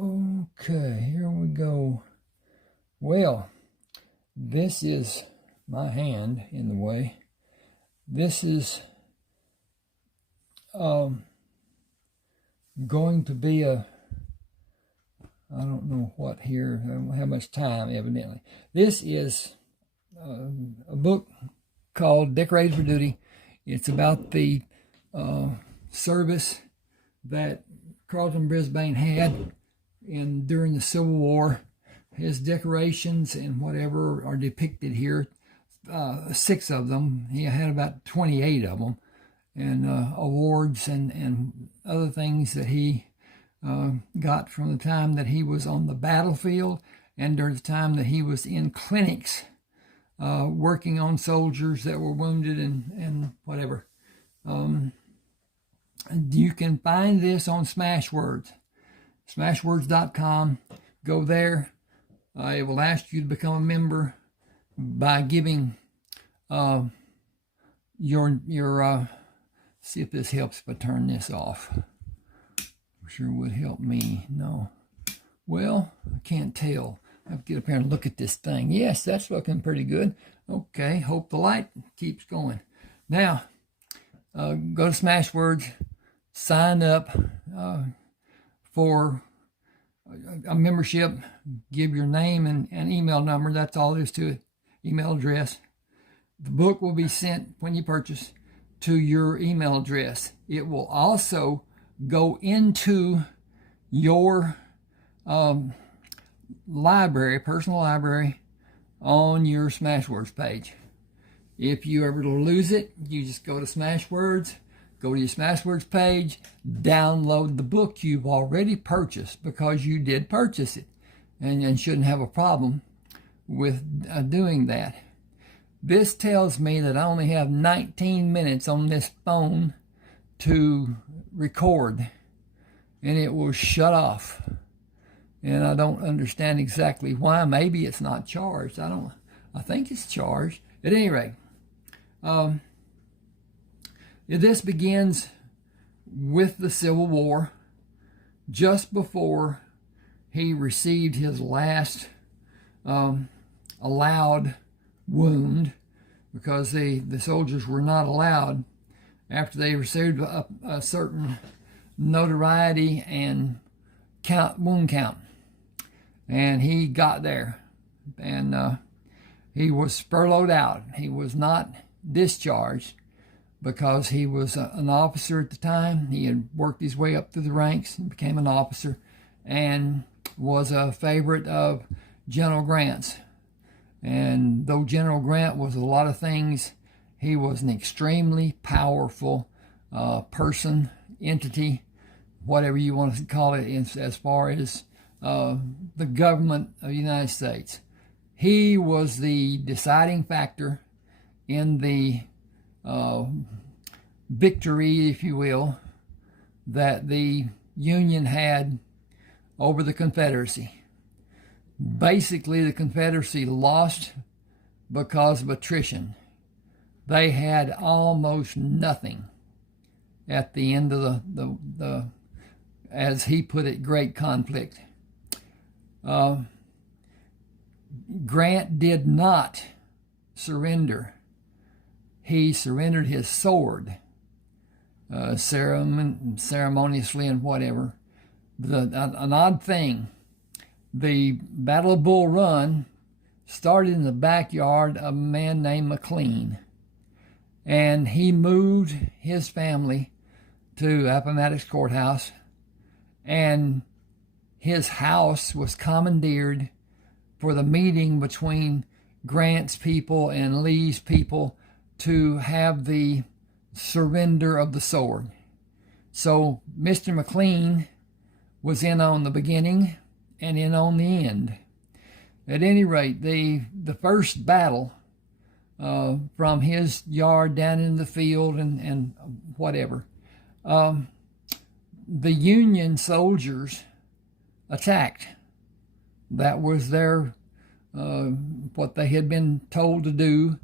Okay, here we go. Well, this is my hand in the way. This is going to be I don't know what here, I don't have much time evidently. This is a book called Decorated for Duty. It's about the service that Carlton Brisbane had during the Civil War. His decorations and whatever are depicted here. 6 of them. He had about 28 of them, and awards and other things that he got from the time that he was on the battlefield and during the time that he was in clinics working on soldiers that were wounded and whatever. You can find this on Smashwords, smashwords.com. Go there. It will ask you to become a member by giving your see if this helps if I turn this off. Sure would help me. No. Well, I can't tell. I have to get up here and look at this thing. Yes, that's looking pretty good. Okay, hope the light keeps going. Now, go to Smashwords, sign up for a membership, give your name and email number. That's all there is to it. Email address. The book will be sent when you purchase to your email address. It will also go into your library, personal library, on your Smashwords page. If you ever lose it, you just go to Smashwords, go to your Smashwords page, download the book you've already purchased because you did purchase it, and shouldn't have a problem with doing that. This tells me that I only have 19 minutes on this phone to record, and it will shut off. And I don't understand exactly why. Maybe it's not charged. I think it's charged. At any rate, this begins with the Civil War, just before he received his last allowed wound, because the soldiers were not allowed, after they received a certain notoriety and wound count. And he got there, and he was furloughed out. He was not discharged because he was an officer at the time. He had worked his way up through the ranks and became an officer, and was a favorite of General Grant's. And though General Grant was a lot of things, he was an extremely powerful person, entity, whatever you want to call it, as far as the government of the United States. He was the deciding factor in the victory, if you will, that the Union had over the Confederacy. Basically, the Confederacy lost because of attrition. They had almost nothing at the end of the as he put it, great conflict. Grant did not surrender. He surrendered his sword, ceremoniously and whatever. An odd thing, the Battle of Bull Run started in the backyard of a man named McLean, and he moved his family to Appomattox Courthouse, and his house was commandeered for the meeting between Grant's people and Lee's people to have the surrender of the sword. So Mr. McLean was in on the beginning and in on the end. At any rate, the first battle, from his yard down in the field and whatever, the Union soldiers attacked. That was their what they had been told to do,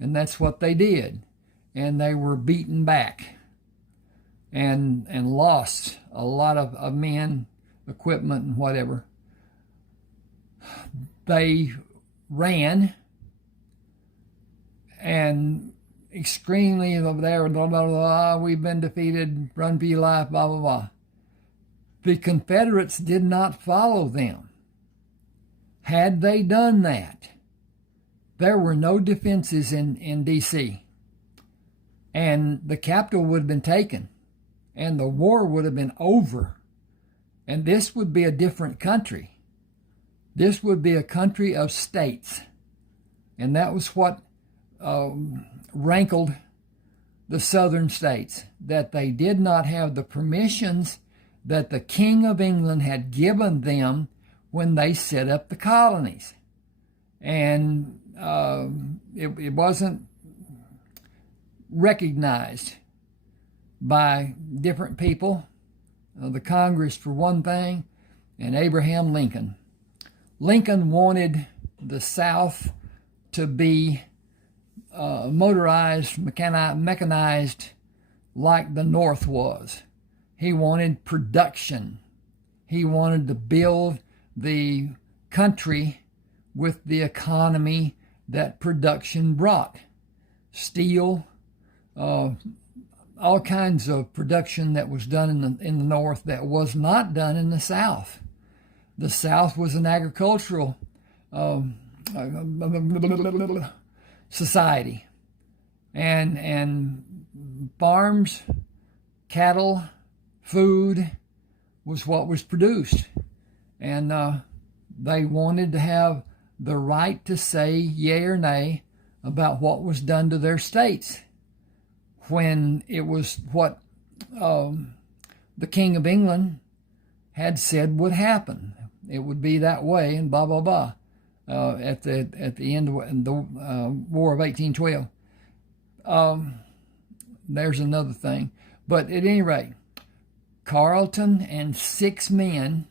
and that's what they did. And they were beaten back and lost a lot of men equipment and whatever. They ran and extremely over there, blah, blah, blah, we've been defeated, run for your life, blah, blah, blah. The Confederates did not follow them. Had they done that, there were no defenses in D.C., and the capital would have been taken, and the war would have been over, and this would be a different country. This would be a country of states, and that was what rankled the southern states, that they did not have the permissions that the King of England had given them when they set up the colonies. And it wasn't recognized by different people, the Congress for one thing, and Abraham Lincoln. Lincoln wanted the South to be motorized, mechanized like the North was. He wanted production. He wanted to build the country with the economy that production brought. Steel, all kinds of production that was done in the North that was not done in the South. The South was an agricultural society, and farms, cattle, food was what was produced, and they wanted to have the right to say yea or nay about what was done to their states when it was what the King of England had said would happen. It would be that way, and blah blah blah. At the end of the War of 1812. There's another thing, but at any rate, Carleton and 6 men.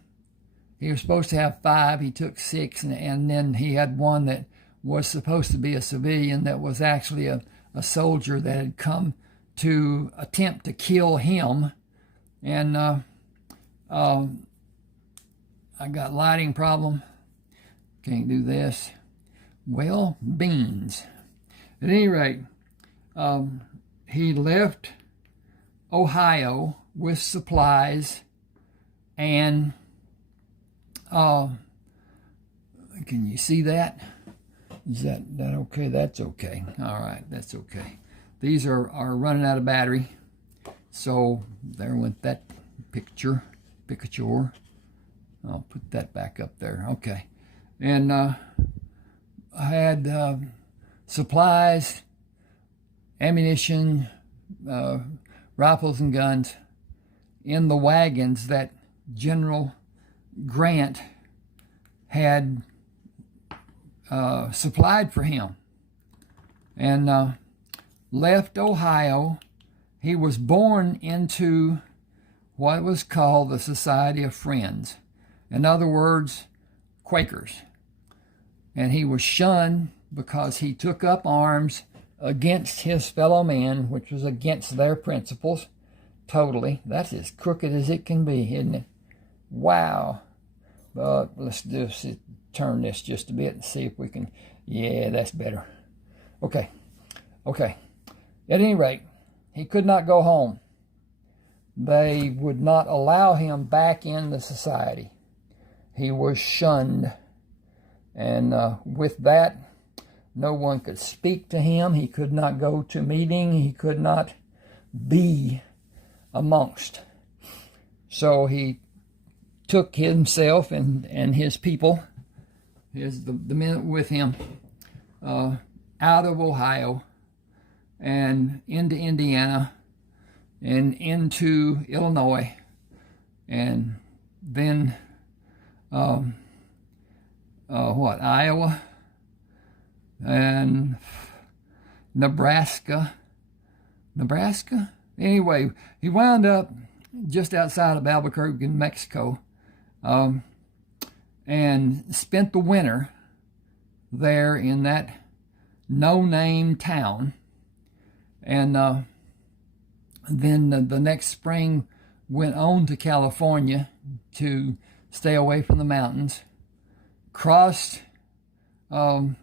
He was supposed to have 5. He took 6, and then he had one that was supposed to be a civilian that was actually a soldier that had come to attempt to kill him. And I got lighting problem. Can't do this. Well, beans. At any rate, he left Ohio with supplies, and can you see that? Is that okay? That's okay. All right, that's okay. These are running out of battery, so there went that picture. I'll put that back up there. Okay. And I had supplies, ammunition, rifles and guns in the wagons that General Grant had supplied for him, and left Ohio. He was born into what was called the Society of Friends. In other words, Quakers. And he was shunned because he took up arms against his fellow men, which was against their principles totally. That's as crooked as it can be, isn't it? Wow. But let's just turn this just a bit and see if we can. Yeah, that's better. Okay. At any rate, he could not go home. They would not allow him back in the society. He was shunned. And with that, no one could speak to him. He could not go to meeting. He could not be amongst. So he took himself and his people, the men with him, out of Ohio and into Indiana and into Illinois, and then Iowa and Nebraska. Anyway, he wound up just outside of Albuquerque in Mexico, and spent the winter there in that no-name town. And then the next spring went on to California to stay away from the mountains. Crossed, did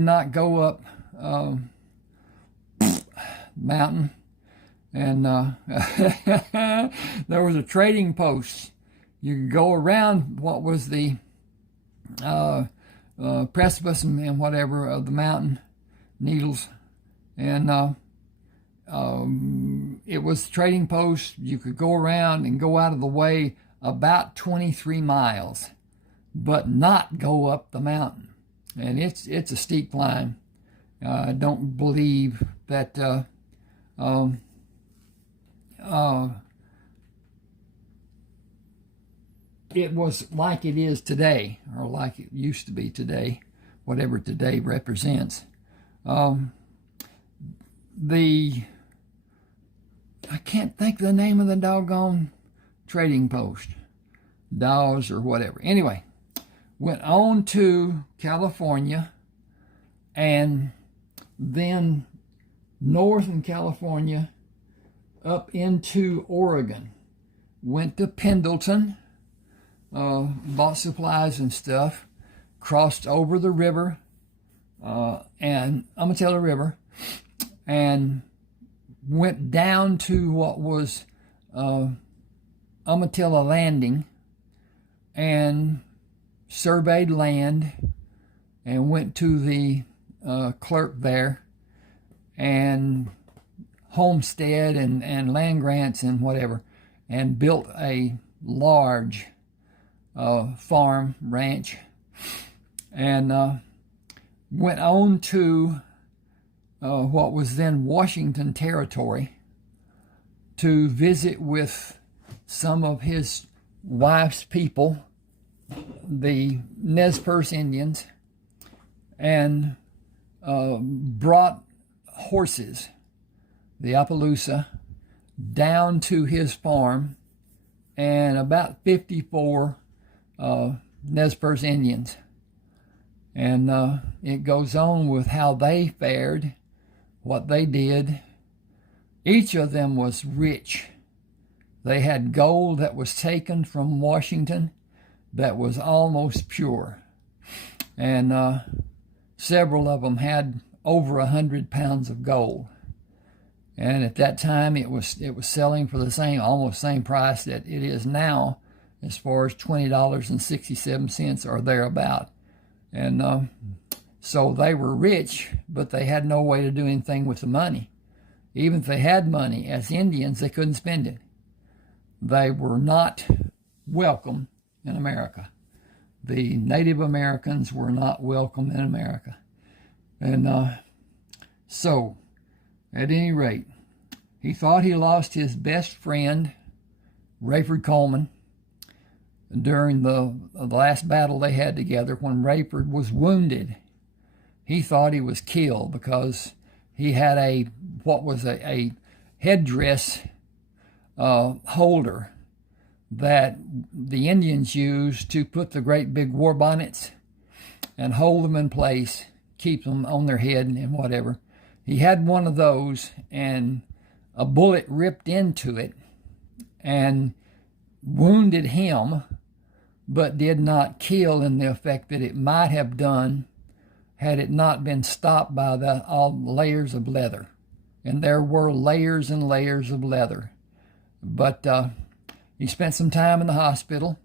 not go up mountain, and there was a trading post. You could go around what was the precipice and whatever of the mountain, Needles, and it was trading post. You could go around and go out of the way about 23 miles, but not go up the mountain. And it's a steep climb. I don't believe that it was like it is today, or like it used to be today, whatever today represents. I can't think of the name of the doggone trading post, Dawes or whatever. Anyway, went on to California, and then north in California up into Oregon. Went to Pendleton, bought supplies and stuff, crossed over the river, and Umatilla River, and went down to what was Umatilla Landing, and surveyed land, and went to the clerk there, and homestead and land grants and whatever, and built a large farm ranch, and went on to what was then Washington Territory to visit with some of his wife's people, the Nez Perce Indians, and brought horses, the Appaloosa, down to his farm, and about 54 Nez Perce Indians. And it goes on with how they fared, what they did. Each of them was rich. They had gold that was taken from Washington that was almost pure. And several of them had over 100 pounds of gold. And at that time, it was selling for the almost same price that it is now, as far as $20.67 or thereabout. And so they were rich, but they had no way to do anything with the money. Even if they had money, as Indians, they couldn't spend it. They were not welcome in America. The Native Americans were not welcome in America. And so, at any rate, he thought he lost his best friend, Rayford Coleman, during the last battle they had together. When Rayford was wounded, he thought he was killed because he had a headdress holder that the Indians used to put the great big war bonnets and hold them in place, keep them on their head and whatever. He had one of those, and a bullet ripped into it and wounded him, but did not kill in the effect that it might have done had it not been stopped by all the layers of leather. And there were layers and layers of leather. But he spent some time in the hospital.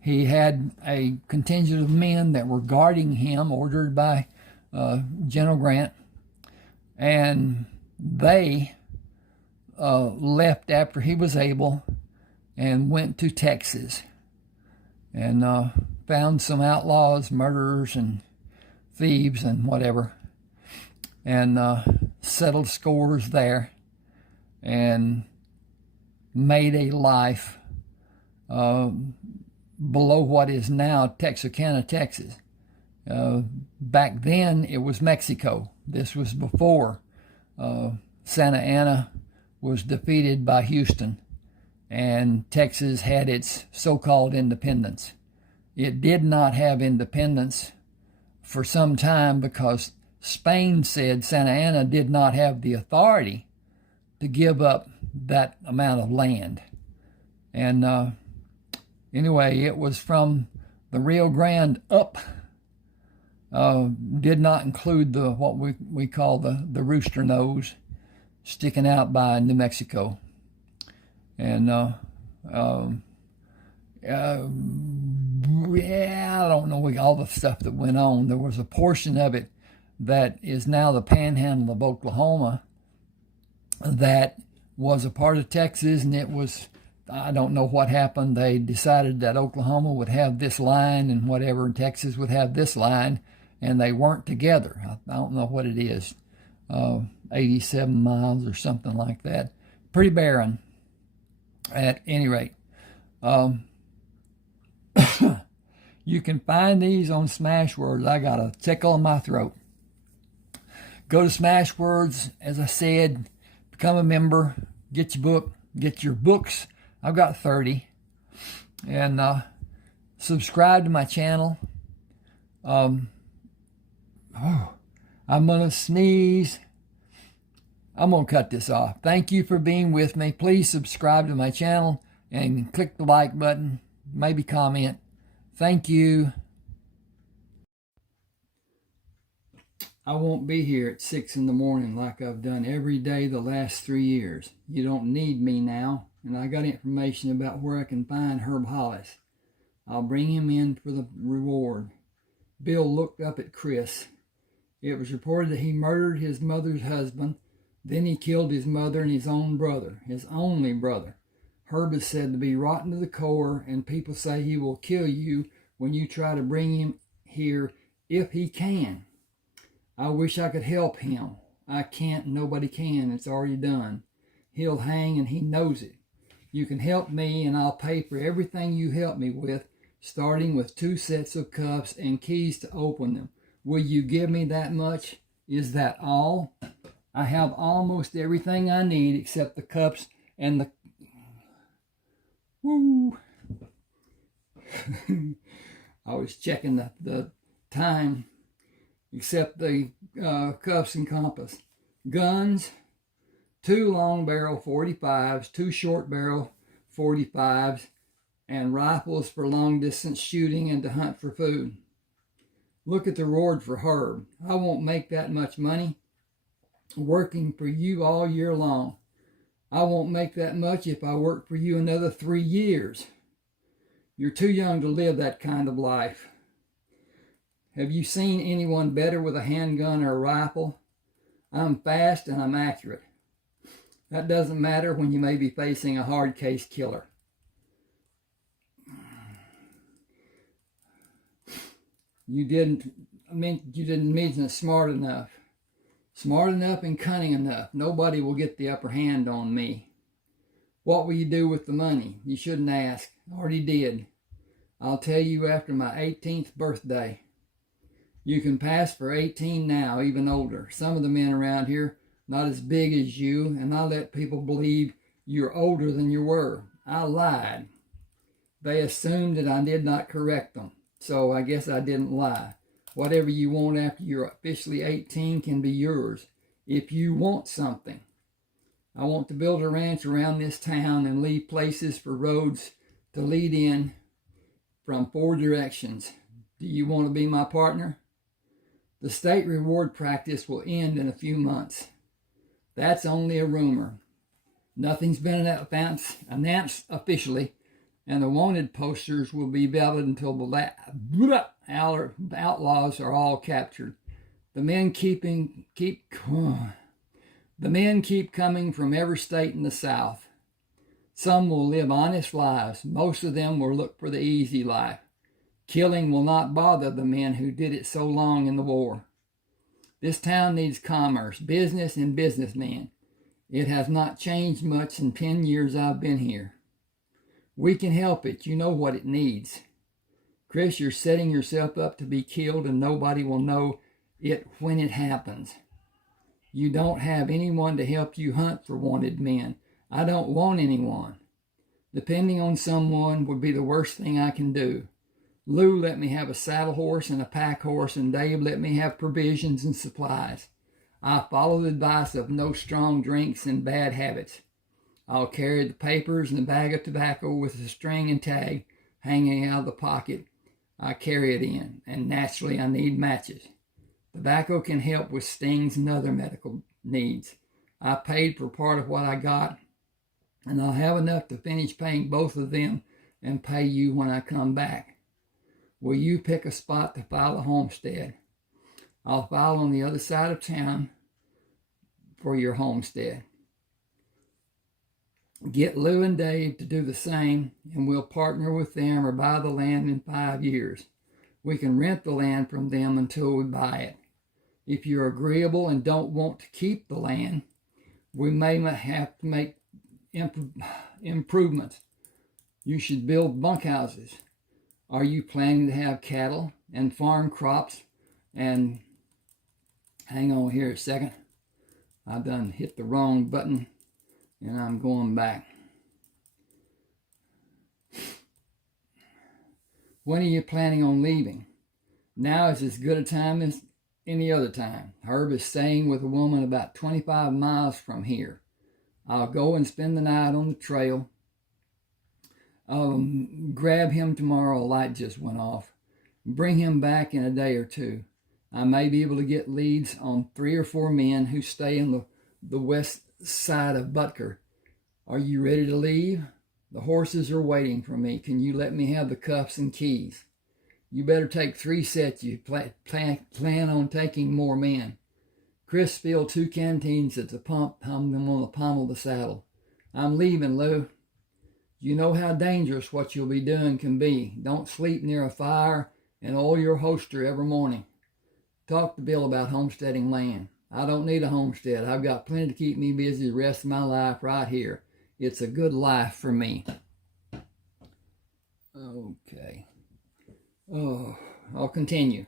He had a contingent of men that were guarding him, ordered by General Grant, and they left after he was able and went to Texas and found some outlaws, murderers, and thieves and whatever, and settled scores there and made a life below what is now Texarkana, Texas. Back then, it was Mexico. This was before Santa Anna was defeated by Houston, and Texas had its so-called independence. It did not have independence for some time because Spain said Santa Anna did not have the authority to give up that amount of land. And anyway, it was from the Rio Grande up. Did not include the what we call the rooster nose sticking out by New Mexico. And yeah, I don't know all the stuff that went on. There was a portion of it that is now the panhandle of Oklahoma that was a part of Texas, and it was, I don't know what happened. They decided that Oklahoma would have this line and whatever, and Texas would have this line, and they weren't together. I don't know what it is, 87 miles or something like that. Pretty barren at any rate. You can find these on Smashwords. I got a tickle in my throat. Go to Smashwords, as I said, become a member, get your books. I've got 30. And subscribe to my channel. I'm going to sneeze. I'm going to cut this off. Thank you for being with me. Please subscribe to my channel and click the like button. Maybe comment. Thank you. I won't be here at 6 in the morning like I've done every day the last 3 years. You don't need me now, and I got information about where I can find Herb Hollis. I'll bring him in for the reward. Bill looked up at Chris. It was reported that he murdered his mother's husband. Then he killed his mother and his own brother, his only brother. Herb is said to be rotten to the core, and people say he will kill you when you try to bring him here if he can. I wish I could help him. I can't. Nobody can. It's already done. He'll hang, and he knows it. You can help me, and I'll pay for everything you help me with, starting with 2 sets of cuffs and keys to open them. Will you give me that much? Is that all? I have almost everything I need except the cups and the... Woo! I was checking the time, except the cuffs and compass. Guns, 2 long barrel 45s, 2 short barrel 45s, and rifles for long distance shooting and to hunt for food. Look at the reward for Herb. I won't make that much money working for you all year long. I won't make that much if I work for you another 3 years. You're too young to live that kind of life. Have you seen anyone better with a handgun or a rifle? I'm fast and I'm accurate. That doesn't matter when you may be facing a hard case killer. You didn't mention smart enough. Smart enough and cunning enough. Nobody will get the upper hand on me. What will you do with the money? You shouldn't ask. I already did. I'll tell you after my 18th birthday. You can pass for 18 now, even older. Some of the men around here, not as big as you, and I let people believe you're older than you were. I lied. They assumed that I did not correct them, so I guess I didn't lie. Whatever you want after you're officially 18 can be yours, if you want something. I want to build a ranch around this town and leave places for roads to lead in from 4 directions. Do you want to be my partner? The state reward practice will end in a few months. That's only a rumor. Nothing's been announced officially, and the wanted posters will be valid until the outlaws are all captured. The men keep coming from every state in the South. Some will live honest lives. Most of them will look for the easy life. Killing will not bother the men who did it so long in the war. This town needs commerce, business, and businessmen. It has not changed much in 10 years I've been here. We can help it. You know what it needs. Chris, you're setting yourself up to be killed, and nobody will know it when it happens. You don't have anyone to help you hunt for wanted men. I don't want anyone. Depending on someone would be the worst thing I can do. Lou let me have a saddle horse and a pack horse, and Dave let me have provisions and supplies. I follow the advice of no strong drinks and bad habits. I'll carry the papers and the bag of tobacco with the string and tag hanging out of the pocket I carry it in, and naturally I need matches. Tobacco can help with stings and other medical needs. I paid for part of what I got, and I'll have enough to finish paying both of them and pay you when I come back. Will you pick a spot to file a homestead? I'll file on the other side of town for your homestead. Get Lou and Dave to do the same, and we'll partner with them or buy the land in 5 years. We can rent the land from them until we buy it. If you're agreeable and don't want to keep the land, we may have to make improvements. You should build bunkhouses. Are you planning to have cattle and farm crops? And hang on here a second. I done hit the wrong button and I'm going back. When are you planning on leaving? Now is as good a time as any other time. Herb is staying with a woman about 25 miles from here. I'll go and spend the night on the trail. Grab him tomorrow. A light just went off. Bring him back in a day or two. I may be able to get leads on 3 or 4 men who stay in the west side of Butker. Are you ready to leave? The horses are waiting for me. Can you let me have the cuffs and keys? You better take 3 sets. You plan on taking more men. Chris filled 2 canteens at the pump, hung them on the pommel of the saddle. I'm leaving, Lou. You know how dangerous what you'll be doing can be. Don't sleep near a fire and oil your holster every morning. Talk to Bill about homesteading land. I don't need a homestead. I've got plenty to keep me busy the rest of my life right here. It's a good life for me. Okay. Oh, I'll continue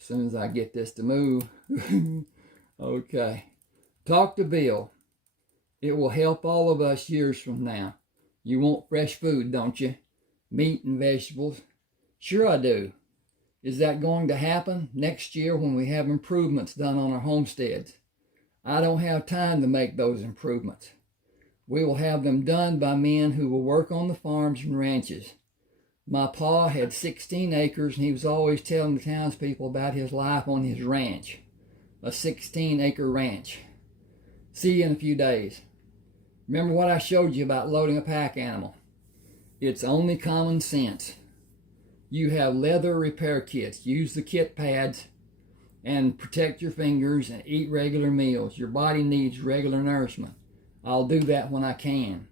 as soon as I get this to move. Okay. Talk to Bill. It will help all of us years from now. You want fresh food, don't you? Meat and vegetables. Sure I do. Is that going to happen next year when we have improvements done on our homesteads? I don't have time to make those improvements. We will have them done by men who will work on the farms and ranches. My pa had 16 acres, and he was always telling the townspeople about his life on his ranch, a 16-acre ranch. See you in a few days. Remember what I showed you about loading a pack animal? It's only common sense. You have leather repair kits. Use the kit pads and protect your fingers and eat regular meals. Your body needs regular nourishment. I'll do that when I can.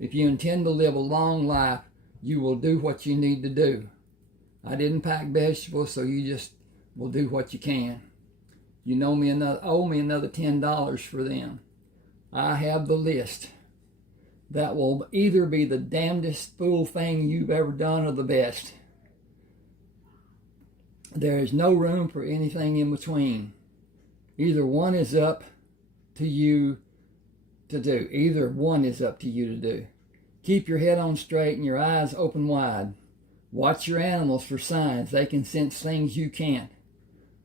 If you intend to live a long life, you will do what you need to do. I didn't pack vegetables, so you just will do what you can. You owe me another $10 for them. I have the list. That will either be the damnedest fool thing you've ever done or the best. There is no room for anything in between. Either one is up to you to do. Either one is up to you to do. Keep your head on straight and your eyes open wide. Watch your animals for signs. They can sense things you can't.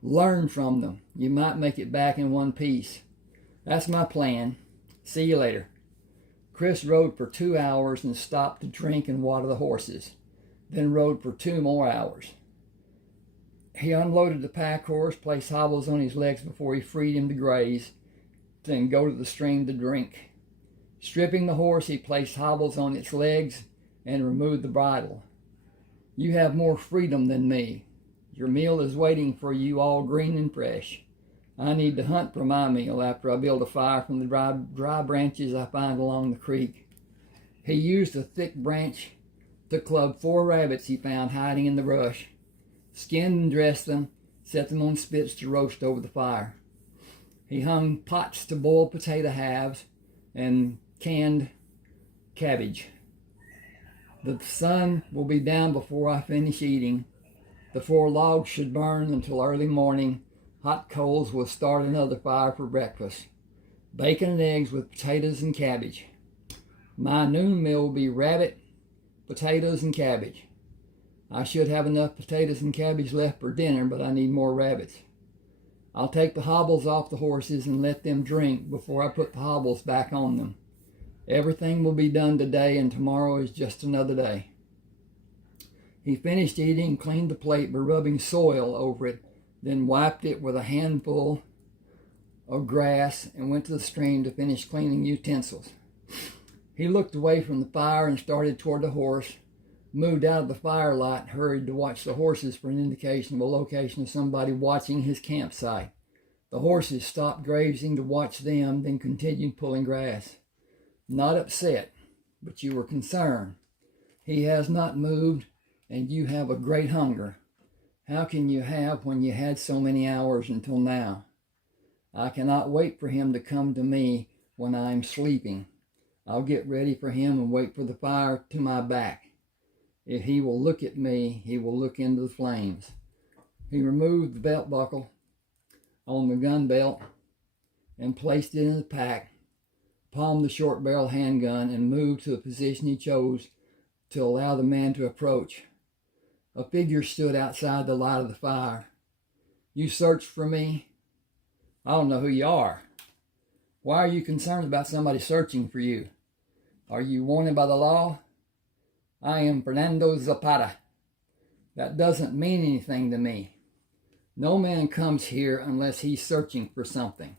Learn from them. You might make it back in one piece. That's my plan. See you later. Chris rode for 2 hours and stopped to drink and water the horses. Then rode for 2 more hours. He unloaded the pack horse, placed hobbles on his legs before he freed him to graze, then go to the stream to drink. Stripping the horse, he placed hobbles on its legs and removed the bridle. You have more freedom than me. Your meal is waiting for you, all green and fresh. I need to hunt for my meal after I build a fire from the dry branches I find along the creek. He used a thick branch to club 4 rabbits he found hiding in the brush, skinned and dressed them, set them on spits to roast over the fire. He hung pots to boil potato halves and canned cabbage. The sun will be down before I finish eating. The 4 logs should burn until early morning. Hot coals will start another fire for breakfast. Bacon and eggs with potatoes and cabbage. My noon meal will be rabbit, potatoes, and cabbage. I should have enough potatoes and cabbage left for dinner, but I need more rabbits. I'll take the hobbles off the horses and let them drink before I put the hobbles back on them. Everything will be done today, and tomorrow is just another day. He finished eating, cleaned the plate by rubbing soil over it, then wiped it with a handful of grass and went to the stream to finish cleaning utensils. He looked away from the fire and started toward the horse, moved out of the firelight, and hurried to watch the horses for an indication of a location of somebody watching his campsite. The horses stopped grazing to watch them, then continued pulling grass. Not upset, but you were concerned. He has not moved, and you have a great hunger. How can you have when you had so many hours until now? I cannot wait for him to come to me when I am sleeping. I'll get ready for him and wait for the fire to my back. If he will look at me, he will look into the flames. He removed the belt buckle on the gun belt and placed it in the pack, palmed the short barrel handgun, and moved to the position he chose to allow the man to approach. A figure stood outside the light of the fire. You searched for me? I don't know who you are. Why are you concerned about somebody searching for you? Are you wanted by the law? I am Fernando Zapata. That doesn't mean anything to me. No man comes here unless he's searching for something.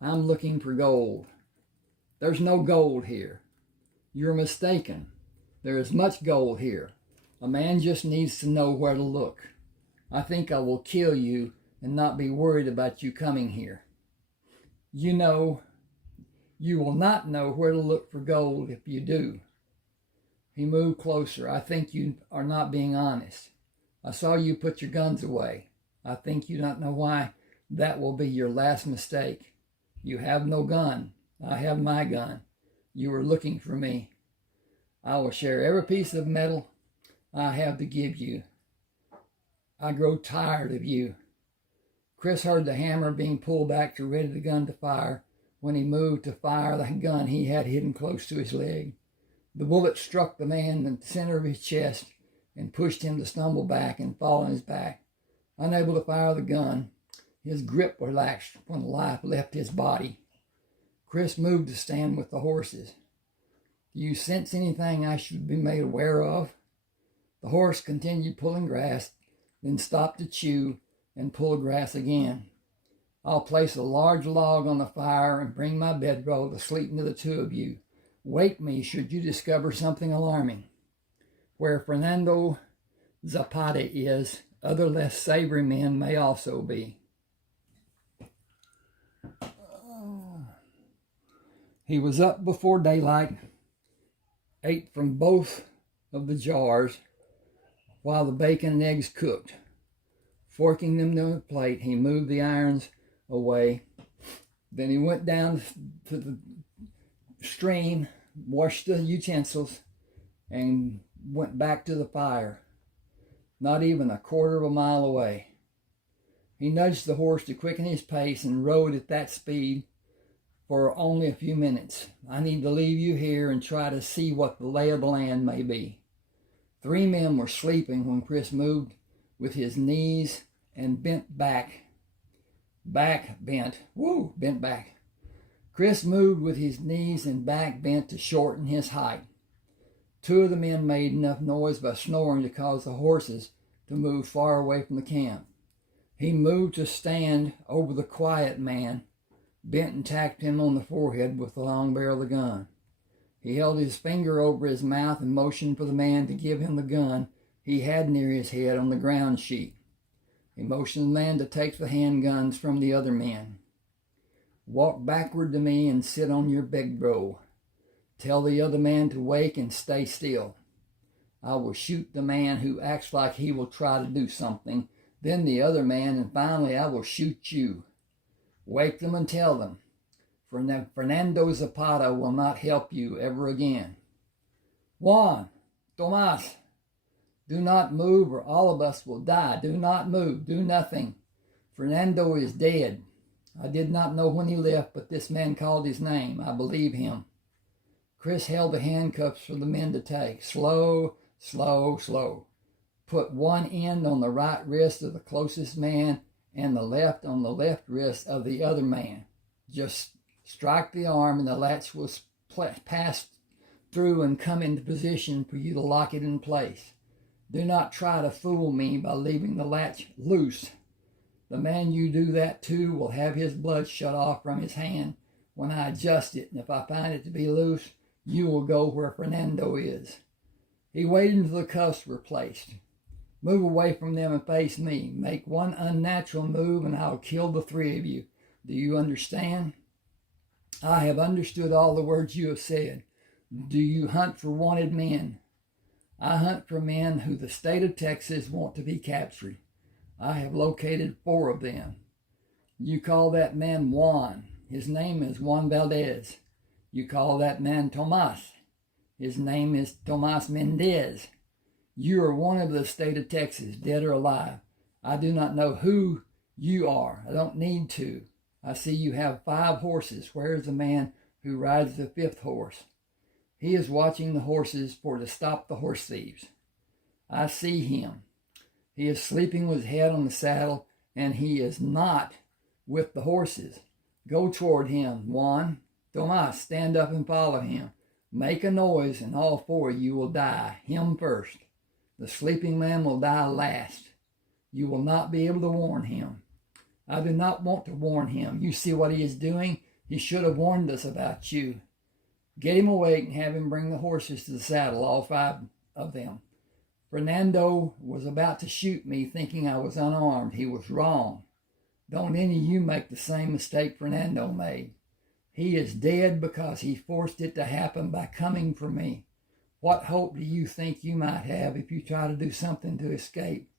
I'm looking for gold. There's no gold here. You're mistaken. There is much gold here. A man just needs to know where to look. I think I will kill you and not be worried about you coming here. You will not know where to look for gold if you do. He moved closer. I think you are not being honest. I saw you put your guns away. I think you don't know why that will be your last mistake. You have no gun. I have my gun. You were looking for me. I will share every piece of metal I have to give you. I grow tired of you. Chris heard the hammer being pulled back to ready the gun to fire. When he moved to fire the gun he had hidden close to his leg, the bullet struck the man in the center of his chest and pushed him to stumble back and fall on his back. Unable to fire the gun, his grip relaxed when the life left his body. Chris moved to stand with the horses. Do you sense anything I should be made aware of? The horse continued pulling grass, then stopped to chew and pull grass again. I'll place a large log on the fire and bring my bedroll to sleep near the two of you. Wake me should you discover something alarming. Where Fernando Zapata is, other less savory men may also be. He was up before daylight, ate from both of the jars while the bacon and eggs cooked. Forking them to a plate, he moved the irons away. Then he went down to the stream, washed the utensils, and went back to the fire, not even a quarter of a mile away. He nudged the horse to quicken his pace and rode at that speed for only a few minutes. I need to leave you here and try to see what the lay of the land may be. 3 men were sleeping when Chris moved with his knees and bent back. Bent back. Chris moved with his knees and back bent to shorten his height. 2 of the men made enough noise by snoring to cause the horses to move far away from the camp. He moved to stand over the quiet man, bent and tapped him on the forehead with the long barrel of the gun. He held his finger over his mouth and motioned for the man to give him the gun he had near his head on the ground sheet. He motioned the man to take the handguns from the other men. Walk backward to me and sit on your bedroll. Tell the other man to wake and stay still. I will shoot the man who acts like he will try to do something, then the other man, and finally I will shoot you. Wake them and tell them, Fernando Zapata will not help you ever again. Juan, Tomas, do not move or all of us will die. Do not move. Do nothing. Fernando is dead. I did not know when he left, but this man called his name. I believe him. Chris held the handcuffs for the men to take. Slow, slow, slow. Put one end on the right wrist of the closest man and the left on the left wrist of the other man. Just strike the arm and the latch will pass through and come into position for you to lock it in place. Do not try to fool me by leaving the latch loose. The man you do that to will have his blood shut off from his hand when I adjust it, and if I find it to be loose, you will go where Fernando is." He waited until the cuffs were placed. "Move away from them and face me. Make one unnatural move and I'll kill the three of you. Do you understand?" "I have understood all the words you have said. Do you hunt for wanted men?" "I hunt for men who the state of Texas want to be captured. I have located 4 of them. You call that man Juan. His name is Juan Valdez. You call that man Tomas. His name is Tomas Mendez. You are one of the state of Texas, dead or alive. I do not know who you are. I don't need to. I see you have 5 horses. Where is the man who rides the 5th horse?" "He is watching the horses for to stop the horse thieves." "I see him. He is sleeping with his head on the saddle, and he is not with the horses. Go toward him, Juan. Tomas, stand up and follow him. Make a noise, and all 4 of you will die, him first. The sleeping man will die last. You will not be able to warn him. I do not want to warn him. You see what he is doing? He should have warned us about you. Get him awake and have him bring the horses to the saddle, all 5 of them. Fernando was about to shoot me thinking I was unarmed. He was wrong. Don't any of you make the same mistake Fernando made. He is dead because he forced it to happen by coming for me. What hope do you think you might have if you try to do something to escape?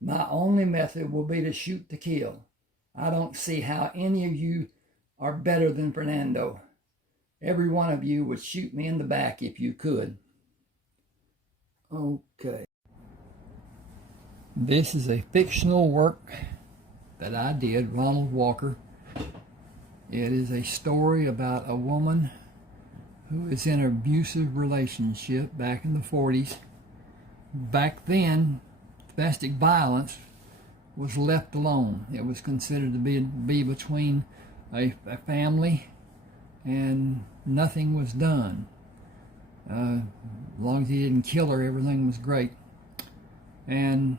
My only method will be to shoot to kill. I don't see how any of you are better than Fernando. Every one of you would shoot me in the back if you could." Okay. This is a fictional work that I did, Ronald Walker. It is a story about a woman who is in an abusive relationship back in the 40s. Back then, domestic violence was left alone. It was considered to be between a family, and nothing was done. As long as he didn't kill her, everything was great. And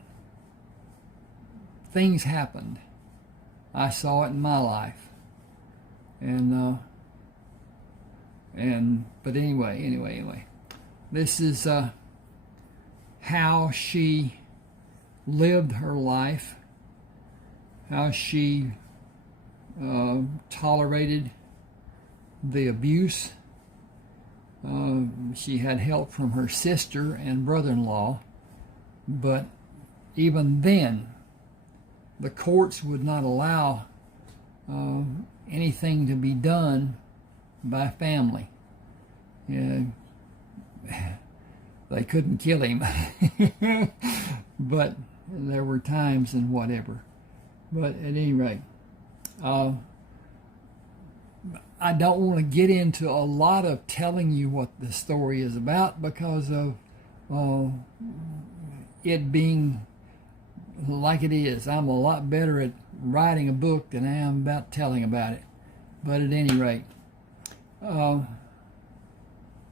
things happened. I saw it in my life. But anyway, this is how she lived her life, how she tolerated the abuse. She had help from her sister and brother-in-law, but even then, the courts would not allow anything to be done by family. They couldn't kill him, but there were times and whatever. But at any rate, I don't want to get into a lot of telling you what the story is about because of it being like it is. I'm a lot better at writing a book than I am about telling about it. But at any rate,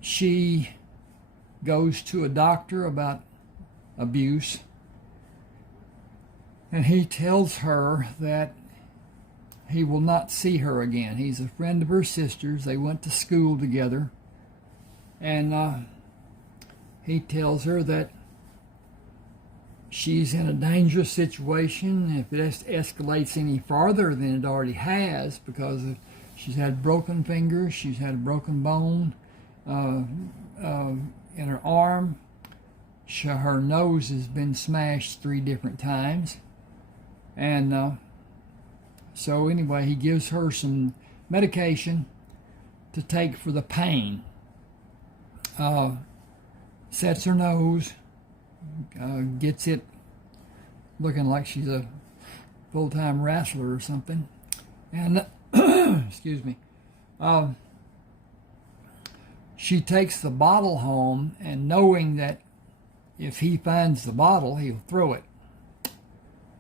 she goes to a doctor about abuse, and he tells her that he will not see her again. He's a friend of her sister's. They went to school together, and he tells her that she's in a dangerous situation. If it escalates any farther than it already has, because she's had broken fingers, she's had a broken bone in her arm, her nose has been smashed 3 different times, and so anyway, he gives her some medication to take for the pain. Sets her nose, gets it looking like she's a full-time wrestler or something, and excuse me, she takes the bottle home, and knowing that if he finds the bottle, he'll throw it.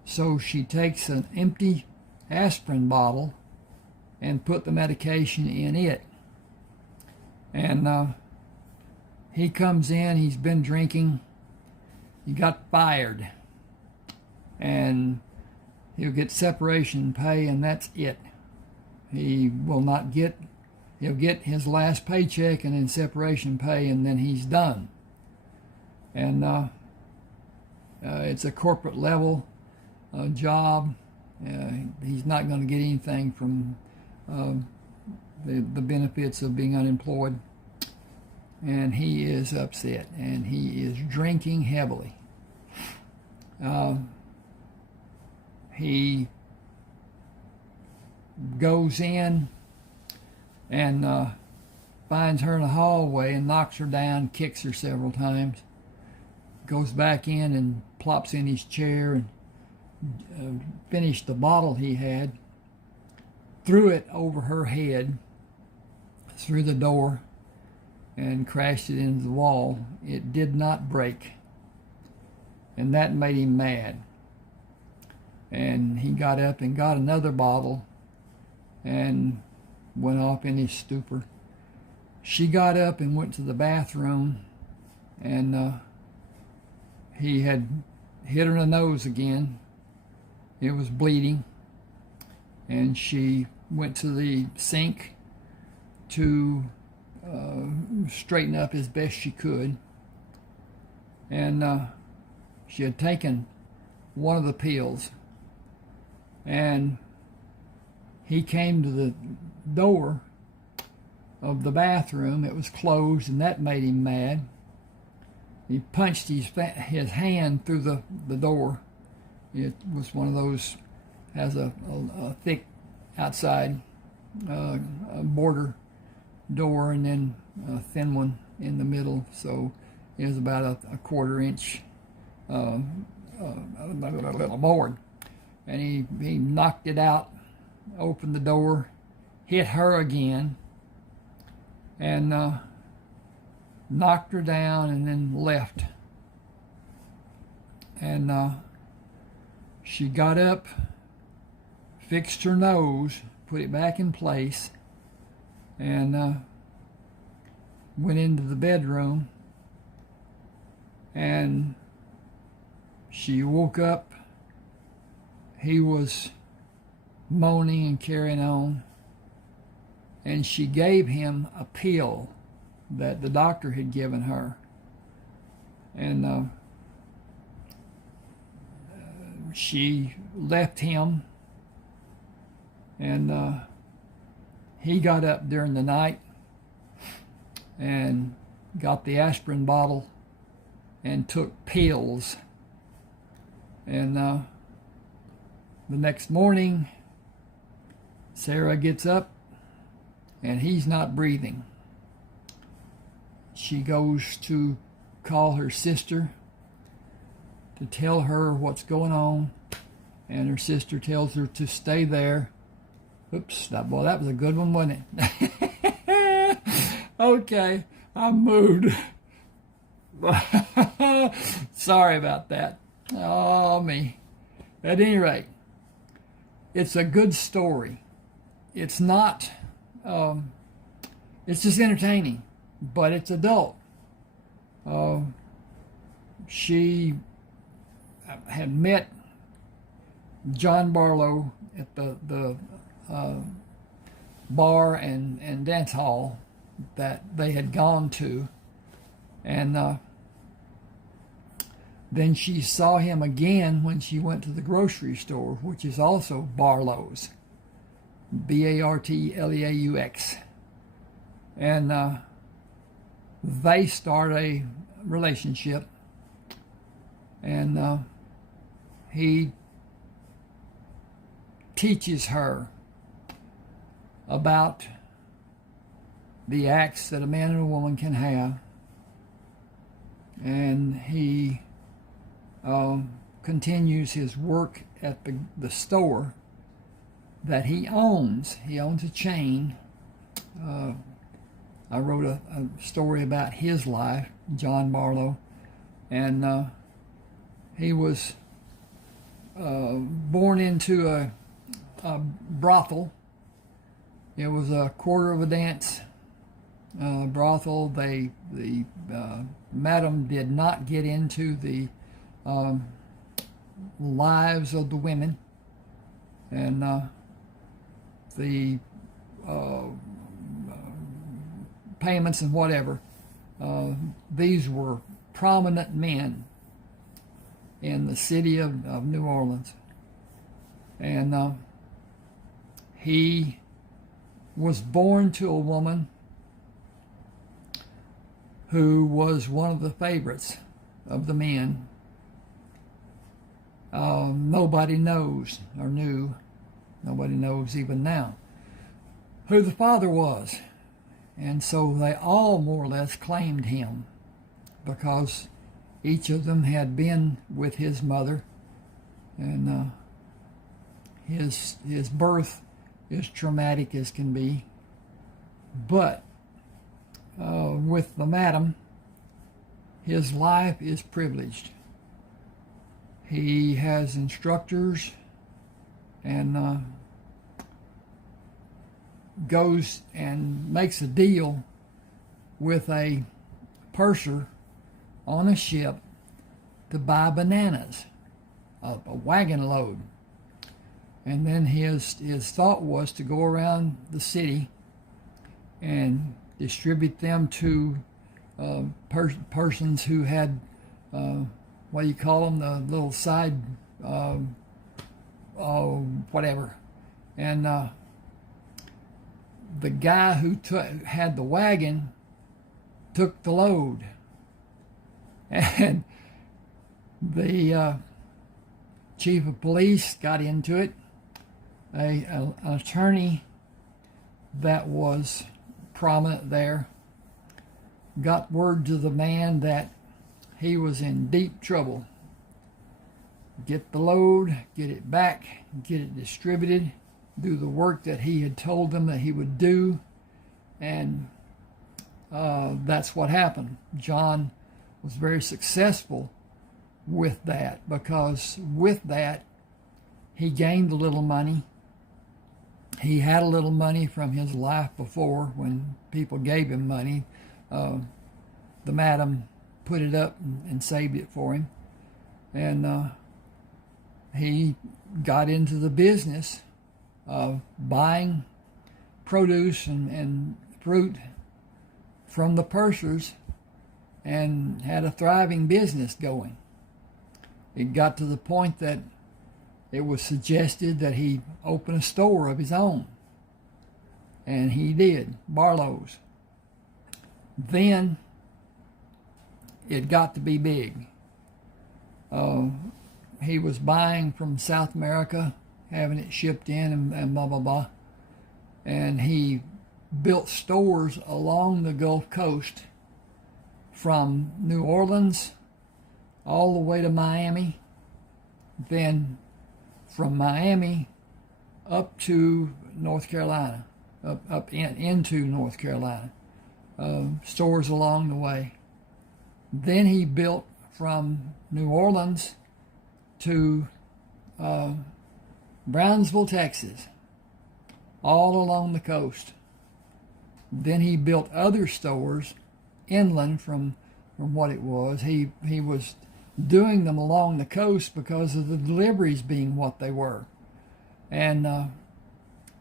So she takes an empty aspirin bottle and put the medication in it. And he comes in, he's been drinking, he got fired, and he'll get separation pay, and that's it. He will not get, he'll get his last paycheck and then separation pay, and then he's done. And it's a corporate level job. He's not going to get anything from the benefits of being unemployed. And he is upset, and he is drinking heavily. He goes in and finds her in the hallway and knocks her down, kicks her several times, goes back in and plops in his chair and finished the bottle he had, threw it over her head through the door, and crashed it into the wall. It did not break, and that made him mad. And he got up and got another bottle and went off in his stupor. She got up and went to the bathroom, and he had hit her in the nose again. It was bleeding, and she went to the sink to straighten up as best she could. And she had taken one of the pills, and he came to the door of the bathroom. It was closed, and that made him mad. He punched his hand through the door. It was one of those, has a thick outside border door, and then a thin one in the middle, so it was about a quarter-inch little board. And he knocked it out, opened the door, hit her again, and knocked her down, and then left. And she got up, fixed her nose, put it back in place, and went into the bedroom. And she woke up. He was moaning and carrying on, and she gave him a pill that the doctor had given her. And she left him, and he got up during the night and got the aspirin bottle and took pills. And the next morning, Sarah gets up, and he's not breathing. She goes to call her sister to tell her what's going on, and her sister tells her to stay there. Oops, that was a good one, wasn't it? Okay, I moved. Sorry about that. Oh, me. At any rate, it's a good story. It's not, it's just entertaining, but it's adult. She had met John Barlow at the bar and dance hall that they had gone to, and then she saw him again when she went to the grocery store, which is also Barlow's, Bartleaux, and they start a relationship, and he teaches her about the acts that a man and a woman can have, and he continues his work at the store that he owns. He owns a chain. I wrote a story about his life, John Barlow, and he was born into a brothel. It was a quarter of a dance brothel. The madam did not get into the lives of the women, and the payments and whatever. These were prominent men in the city of New Orleans, and he was born to a woman who was one of the favorites of the men. Nobody knows or knew, nobody knows even now, who the father was. And so they all more or less claimed him, because each of them had been with his mother, and his birth is traumatic as can be. But with the madam, his life is privileged. He has instructors, and goes and makes a deal with a purser on a ship to buy bananas, a wagon load. And then his thought was to go around the city and distribute them to persons who had, what do you call them, the little side, whatever. And the guy who had the wagon took the load, and the chief of police got into it. An attorney that was prominent there got word to the man that he was in deep trouble. Get the load, get it back, get it distributed, do the work that he had told them that he would do, and that's what happened. John was very successful with that, because with that he gained a little money. He had a little money from his life before when people gave him money. The madam put it up and saved it for him, and he got into the business of buying produce and fruit from the pursers, and had a thriving business going. It got to the point that it was suggested that he open a store of his own, and he did, Barlow's. Then it got to be big. He was buying from South America, having it shipped in, and blah, blah, blah. And he built stores along the Gulf Coast from New Orleans all the way to Miami, then from Miami up to North Carolina, into North Carolina, stores along the way. Then he built from New Orleans to Brownsville, Texas, all along the coast. Then he built other stores inland from what it was. He was doing them along the coast because of the deliveries being what they were. And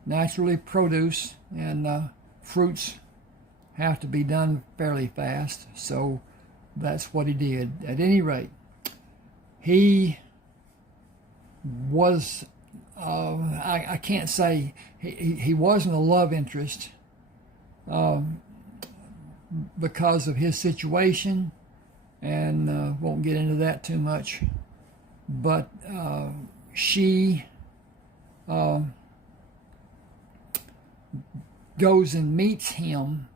naturally, produce and fruits have to be done fairly fast, so that's what he did. At any rate, he was, I can't say, he wasn't a love interest because of his situation, and won't get into that too much, but she goes and meets him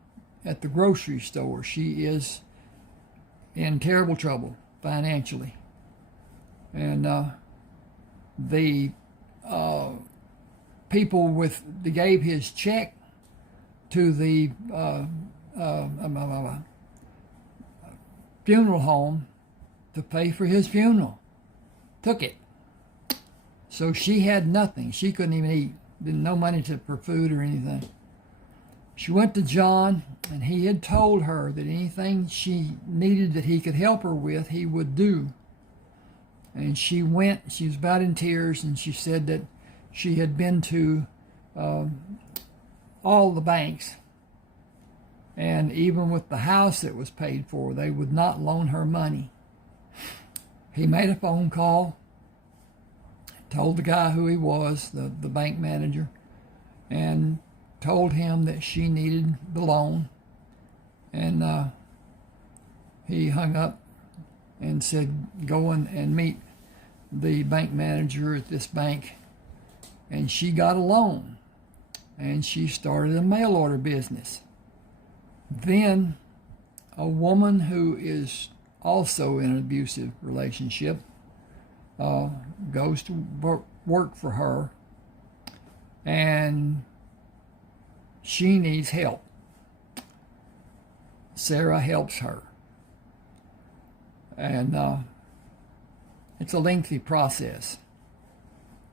at the grocery store. She is in terrible trouble financially, and the people that gave his check to the funeral home to pay for his funeral took it. So she had nothing. She couldn't even eat. No money for food or anything. She went to John, and he had told her that anything she needed that he could help her with, he would do. And she went, she was about in tears, and she said that she had been to all the banks. And even with the house that was paid for, they would not loan her money. He made a phone call, told the guy who he was, the bank manager, and told him that she needed the loan. And he hung up and said, go and meet the bank manager at this bank. And she got a loan. And she started a mail order business. Then a woman who is also in an abusive relationship goes to work for her, and she needs help. Sarah helps her. And it's a lengthy process.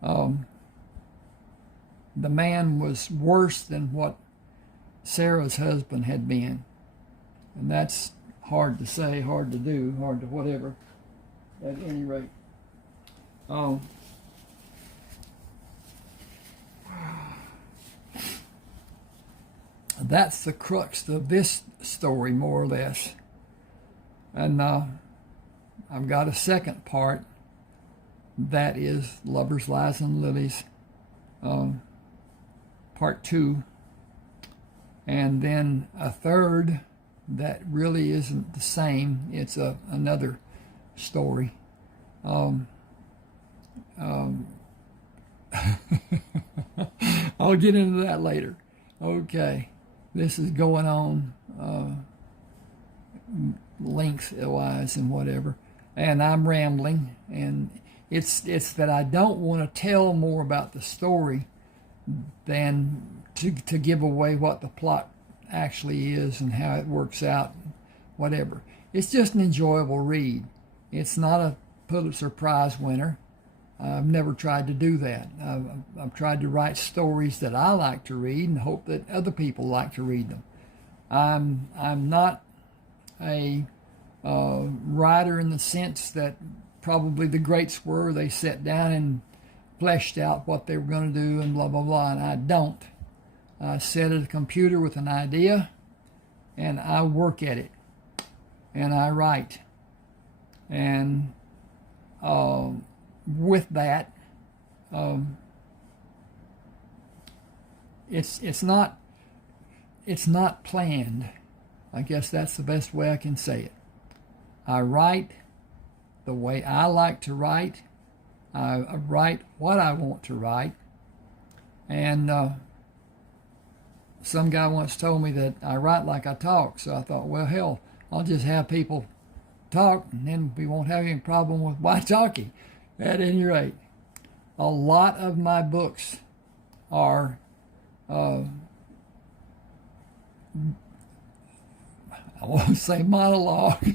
The man was worse than what Sarah's husband had been. And that's hard to say, hard to do, hard to whatever. At any rate. That's the crux of this story, more or less. And I've got a second part. That is Lovers, Lies, and Lilies, part 2. And then a third that really isn't the same. It's another story. I'll get into that later. Okay. This is going on lengthwise and whatever. And I'm rambling. And it's that I don't want to tell more about the story than to give away what the plot actually is and how it works out, whatever. It's just an enjoyable read. It's not a Pulitzer Prize winner. I've never tried to do that. I've tried to write stories that I like to read and hope that other people like to read them. I'm not a writer in the sense that probably the greats were. They sat down and fleshed out what they were going to do and blah, blah, blah, and I don't. I sit at a computer with an idea, and I work at it, and I write. And with that, it's not planned. I guess that's the best way I can say it. I write the way I like to write. I write what I want to write. And some guy once told me that I write like I talk. So I thought, well, hell, I'll just have people talk, and then we won't have any problem with my talking. At any rate, a lot of my books are I won't say monologue.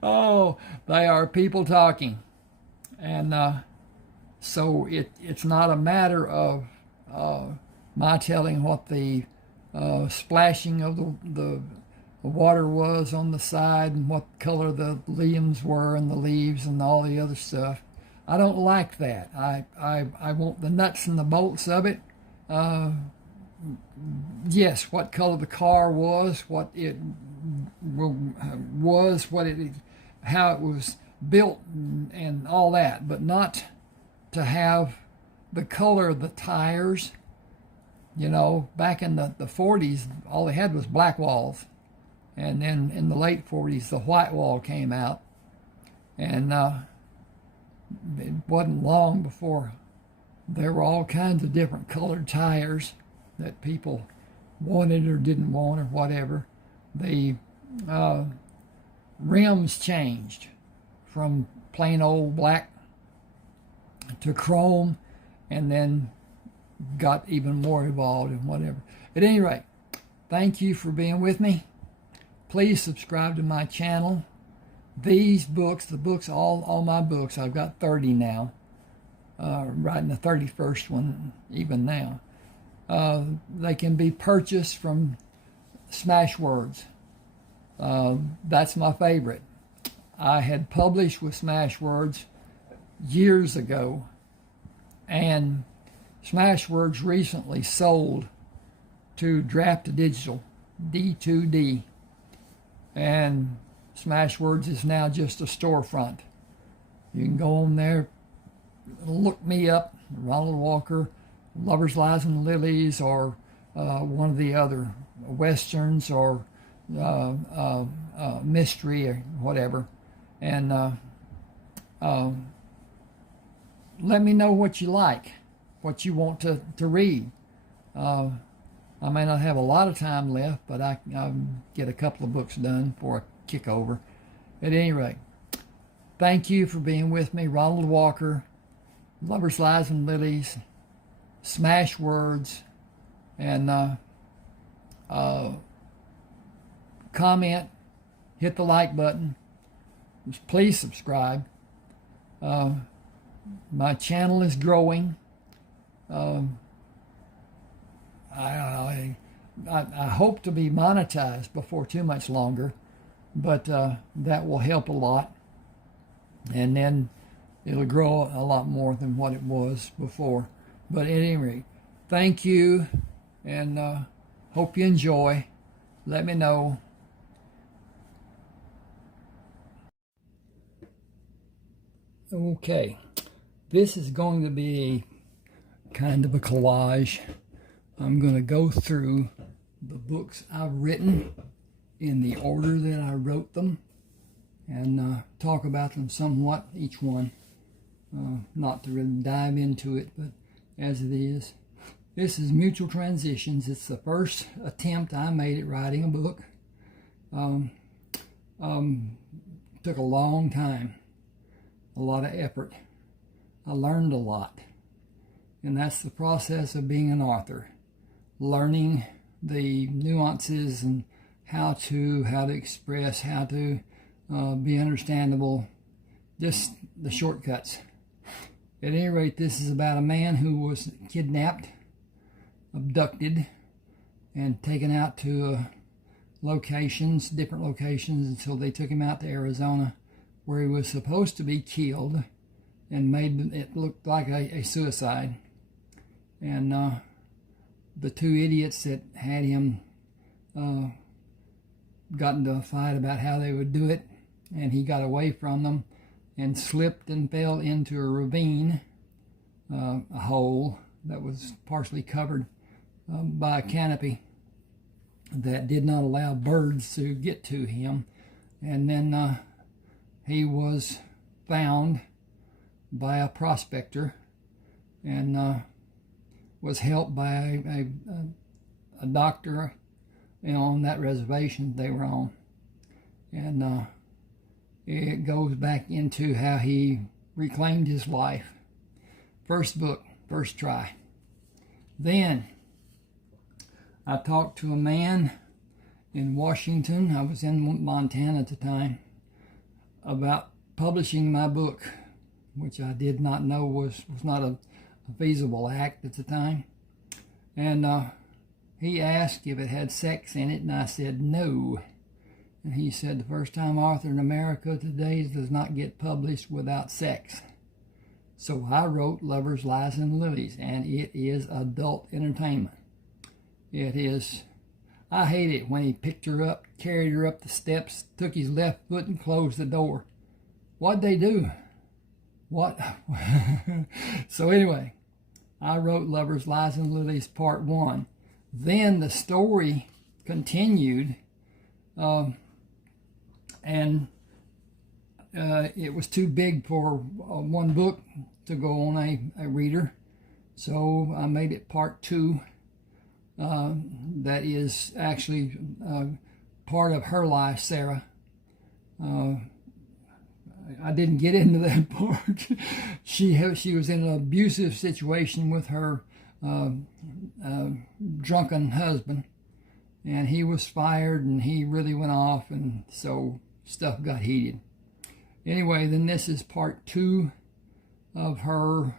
Oh, they are people talking. And so it's not a matter of my telling what the splashing of the water was on the side and what color the limbs were and the leaves and all the other stuff. I don't like that. I want the nuts and the bolts of it. Yes, what color the car was, what it was, how it was built and all that, but not to have the color of the tires. You know, back in the 40s, all they had was black walls. And then in the late 40s, the white wall came out. And it wasn't long before there were all kinds of different colored tires that people wanted or didn't want or whatever. The rims changed from plain old black to chrome, and then got even more evolved and whatever. At any rate, thank you for being with me. Please subscribe to my channel. These books, all my books, I've got 30 now. Writing the 31st one even now. They can be purchased from Smashwords. That's my favorite. I had published with Smashwords years ago, and Smashwords recently sold to Draft Digital, D2D, and Smashwords is now just a storefront. You can go on there, look me up, Ronald Walker, Lovers, Lies, and Lilies, or one of the other Westerns, or mystery, or whatever, and let me know what you like, what you want to read. I may not have a lot of time left, but I'll get a couple of books done before I kick over. At any rate, thank you for being with me. Ronald Walker, Lovers, Lies, and Lilies, Smashwords, and comment, hit the like button. Please subscribe. My channel is growing. I hope to be monetized before too much longer, but that will help a lot, and then it'll grow a lot more than what it was before. But at any rate, thank you, and hope you enjoy. Let me know. Okay, this is going to be kind of a collage. I'm going to go through the books I've written in the order that I wrote them, and talk about them somewhat, each one. Not to really dive into it, but as it is. This is Mutual Transitions. It's the first attempt I made at writing a book. Took a long time, a lot of effort. I learned a lot, and that's the process of being an author. Learning the nuances and how to express, how to be understandable, just the shortcuts. At any rate, this is about a man who was kidnapped, abducted, and taken out to locations, different locations, until they took him out to Arizona, where he was supposed to be killed, and made it look like a suicide. And the two idiots that had him got into a fight about how they would do it, and he got away from them and slipped and fell into a ravine, a hole that was partially covered by a canopy that did not allow birds to get to him. And then he was found by a prospector, and was helped by a doctor, on that reservation they were on. And it goes back into how he reclaimed his life. First book, first try. Then I talked to a man in Washington, I was in Montana at the time, about publishing my book, which I did not know was not a feasible act at the time. And he asked if it had sex in it, and I said no. And he said, the first time author in America today does not get published without sex. So I wrote Lovers, Lies, and Lilies, and it is adult entertainment. It is. I hate it when he picked her up, carried her up the steps, took his left foot and closed the door. What'd they do? What? So anyway, I wrote Lovers, Lies, and Lilies Part 1. Then the story continued, and it was too big for one book to go on a reader. So I made it Part 2. That is actually part of her life, Sarah. I didn't get into that part. She was in an abusive situation with her drunken husband, and he was fired, and he really went off, and so stuff got heated. Anyway, then this is Part 2 of her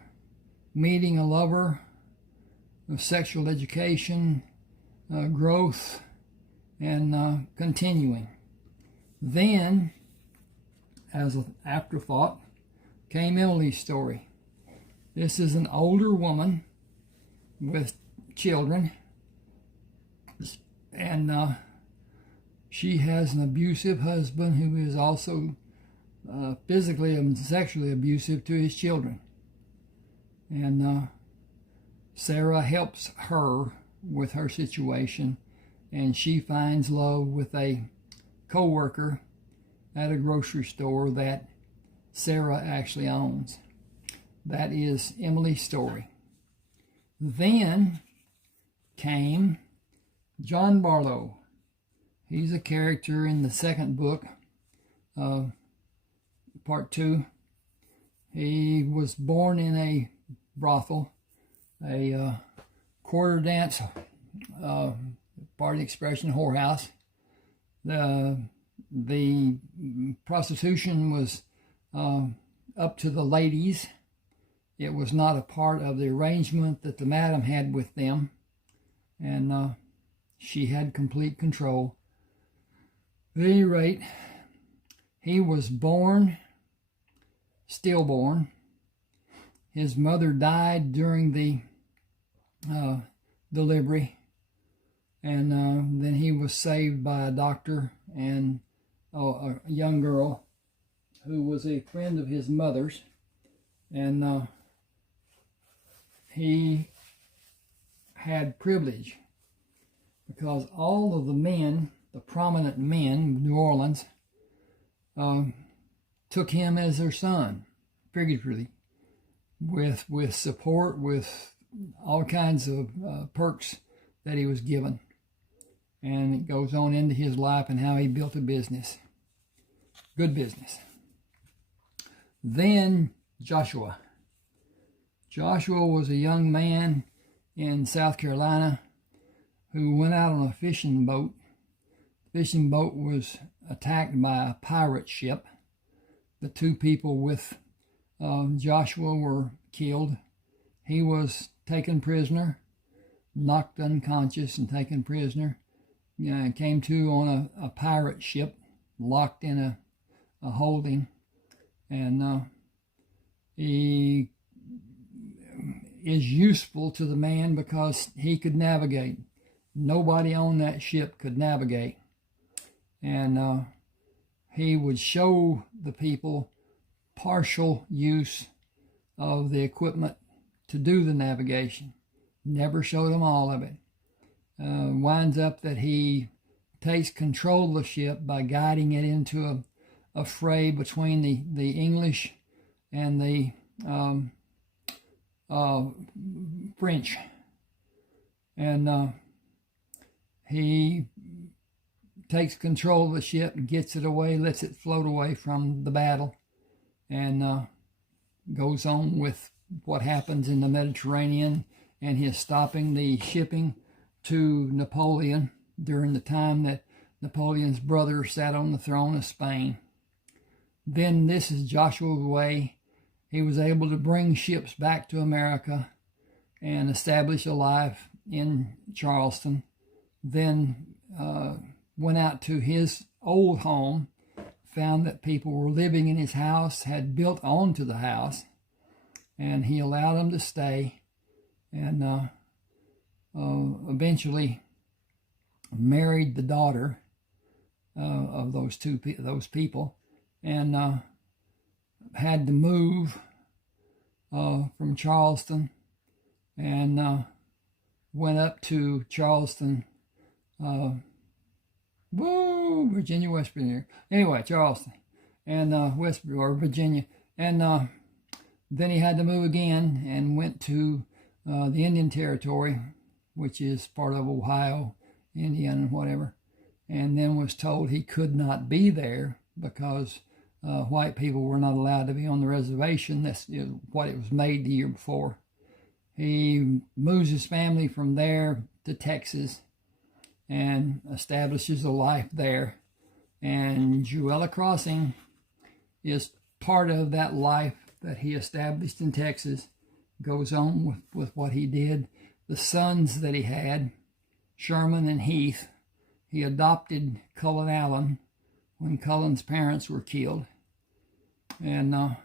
meeting a lover, of sexual education, growth, and continuing. Then, as an afterthought, came Emily's story. This is an older woman with children, and she has an abusive husband who is also physically and sexually abusive to his children. And Sarah helps her with her situation, and she finds love with a co-worker at a grocery store that Sarah actually owns. That is Emily's story. Then came John Barlow. He's a character in the second book, part 2. He was born in a brothel, a quarter dance, pardon the expression, whorehouse. The prostitution was up to the ladies. It was not a part of the arrangement that the madam had with them, and she had complete control. At any rate, he was born, stillborn. His mother died during the delivery, and then he was saved by a doctor and a young girl who was a friend of his mother's, and he had privilege because all of the men, the prominent men of New Orleans, took him as their son, figuratively, with support, with all kinds of perks that he was given. And it goes on into his life and how he built a business. Good business. Then Joshua. Joshua was a young man in South Carolina who went out on a fishing boat. The fishing boat was attacked by a pirate ship. The 2 people with Joshua were killed. He was taken prisoner, knocked unconscious and taken prisoner. Came to on a pirate ship, locked in a holding, and he is useful to the man because he could navigate. Nobody on that ship could navigate, and he would show the people partial use of the equipment to do the navigation. Never showed them all of it. Winds up that he takes control of the ship by guiding it into a fray between the English and the French. And he takes control of the ship, gets it away, lets it float away from the battle, and goes on with what happens in the Mediterranean and his stopping the shipping to Napoleon during the time that Napoleon's brother sat on the throne of Spain. Then this is Joshua's way. He was able to bring ships back to America and establish a life in Charleston. Then went out to his old home, found that people were living in his house, had built onto the house, and he allowed them to stay, and eventually married the daughter of those people, and had to move from Charleston, and went up to Charleston, Virginia, West Virginia. Anyway, Charleston and Virginia, and then he had to move again and went to the Indian Territory, which is part of Ohio, Indiana, and whatever, and then was told he could not be there because white people were not allowed to be on the reservation. That's what it was made the year before. He moves his family from there to Texas and establishes a life there. And Jewella Crossing is part of that life that he established in Texas. Goes on with what he did. the sons that he had, Sherman and Heath. He adopted Cullen Allen when Cullen's parents were killed, and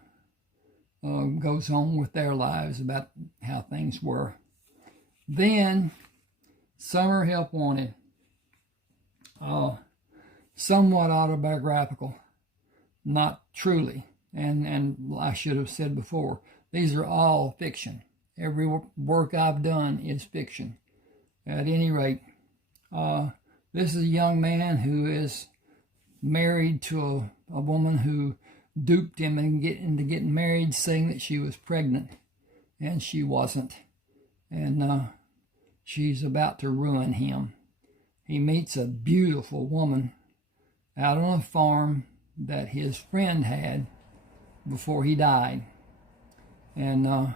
goes on with their lives about how things were. Then, Summer Help Wanted, somewhat autobiographical, not truly, and I should have said before, these are all fiction. Every work I've done is fiction. At any rate, this is a young man who is married to a woman who duped him into getting married, saying that she was pregnant, and she wasn't. And she's about to ruin him. He meets a beautiful woman out on a farm that his friend had before he died. And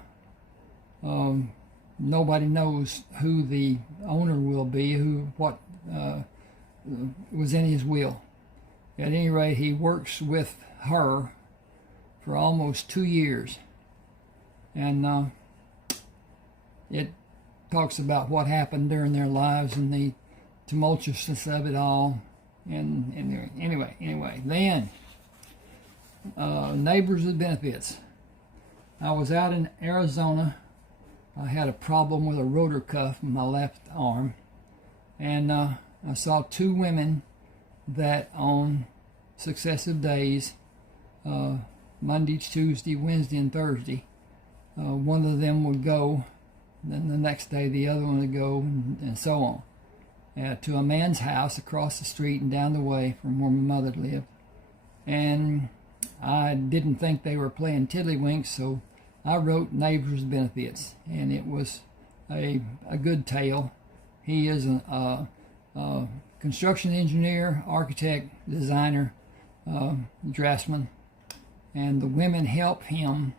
nobody knows who the owner will be, what was in his will. At any rate, he works with her for almost 2 years. And it talks about what happened during their lives and the tumultuousness of it all. And anyway, then Neighbors with Benefits. I was out in Arizona. I had a problem with a rotor cuff in my left arm, and I saw 2 women that on successive days, Monday, Tuesday, Wednesday, and Thursday, one of them would go, then the next day the other one would go, and so on, to a man's house across the street and down the way from where my mother lived. And I didn't think they were playing tiddlywinks, so I wrote Neighbors with Benefits, and it was a good tale. He is a construction engineer, architect, designer, draftsman, and the women help him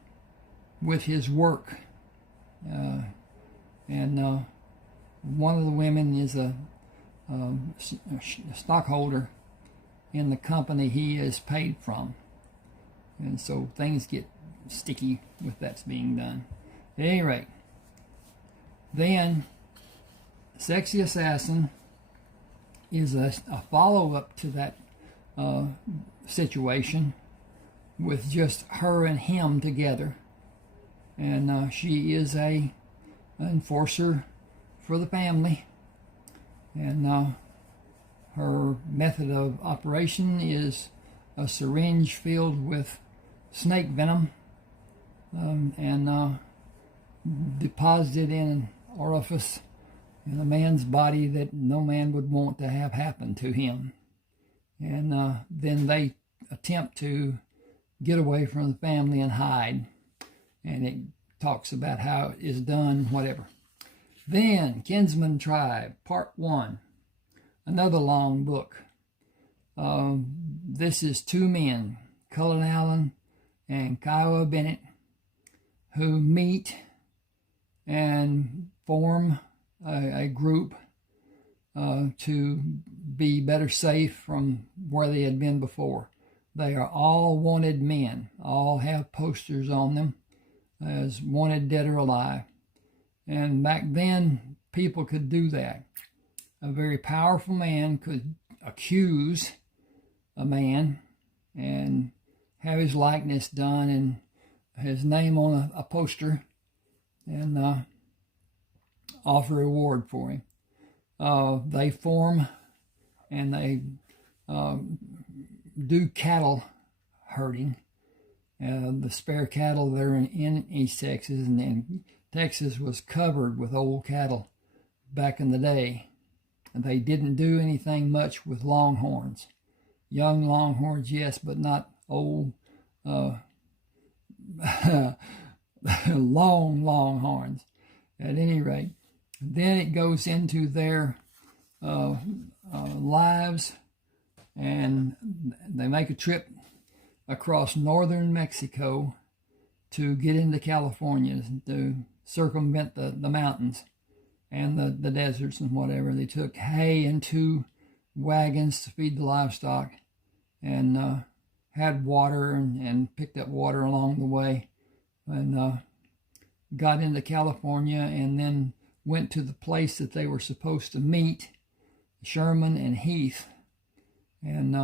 with his work. And one of the women is a stockholder in the company he is paid from, and so things get sticky with that's being done. At any rate, then Sexy Assassin is a follow-up to that situation with just her and him together, and she is an enforcer for the family, and her method of operation is a syringe filled with snake venom, and deposited in an orifice in a man's body that no man would want to have happen to him. And then they attempt to get away from the family and hide. And it talks about how it is done, whatever. Then, Kinsman Tribe, Part 1. Another long book. This is 2 men, Cullen Allen and Kiowa Bennett, who meet and form a group to be better safe from where they had been before. They are all wanted men, all have posters on them as wanted dead or alive. And back then, people could do that. A very powerful man could accuse a man and have his likeness done and his name on a poster, and offer a reward for him. They form and they do cattle herding. The spare cattle there in East Texas, and then Texas was covered with old cattle back in the day. And they didn't do anything much with longhorns. Young longhorns, yes, but not old long horns. At any rate, then it goes into their lives, and they make a trip across northern Mexico to get into California, to circumvent the mountains and the deserts and whatever. They took hay in 2 wagons to feed the livestock, and had water and picked up water along the way, and got into California, and then went to the place that they were supposed to meet, Sherman and Heath. And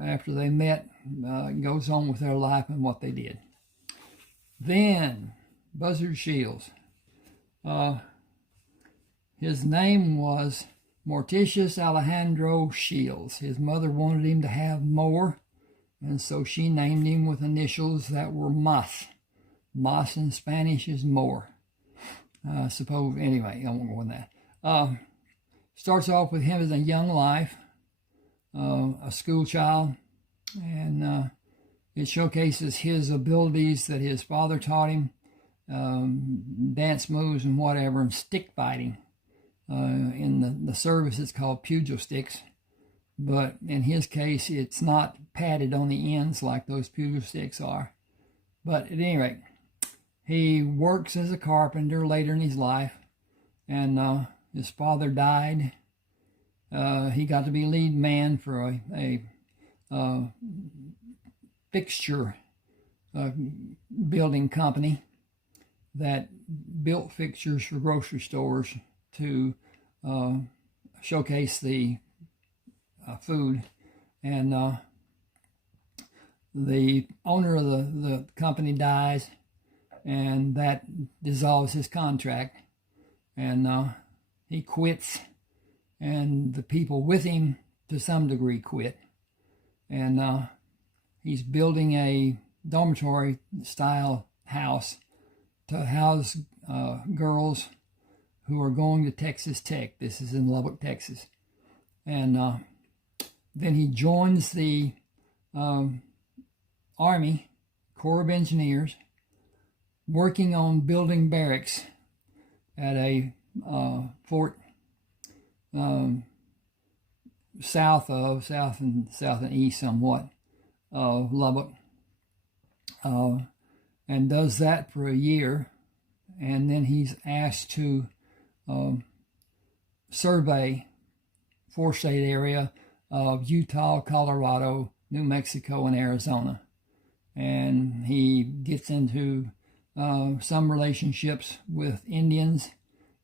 after they met, it goes on with their life and what they did. Then, Buzzard Shields. His name was Morticius Alejandro Shields. His mother wanted him to have more, and so she named him with initials that were Mas. Mas in Spanish is more. Suppose, anyway, I won't go on that. Starts off with him as a young life, a school child, and it showcases his abilities that his father taught him, dance moves and whatever, and stick fighting. In the service, it's called pugil sticks, but in his case, it's not padded on the ends like those pugil sticks are. But at any rate, he works as a carpenter later in his life, and his father died. He got to be lead man for a fixture building company that built fixtures for grocery stores to showcase the food. And the owner of the company dies, and that dissolves his contract, and he quits, and the people with him to some degree quit, and he's building a dormitory style house to house girls who are going to Texas Tech. This is in Lubbock, Texas. And then he joins the Army Corps of Engineers, working on building barracks at a fort south and east somewhat of Lubbock, and does that for a year, and then he's asked to survey four-state area of Utah, Colorado, New Mexico, and Arizona. And he gets into some relationships with Indians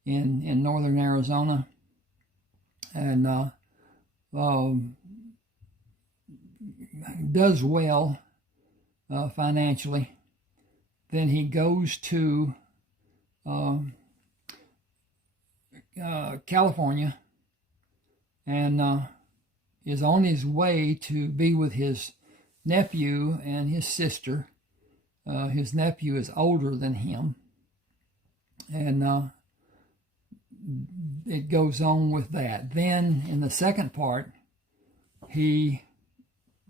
in northern Arizona, and does well financially. Then he goes to California, and is on his way to be with his nephew and his sister. His nephew is older than him, and it goes on with that. Then in the second part, he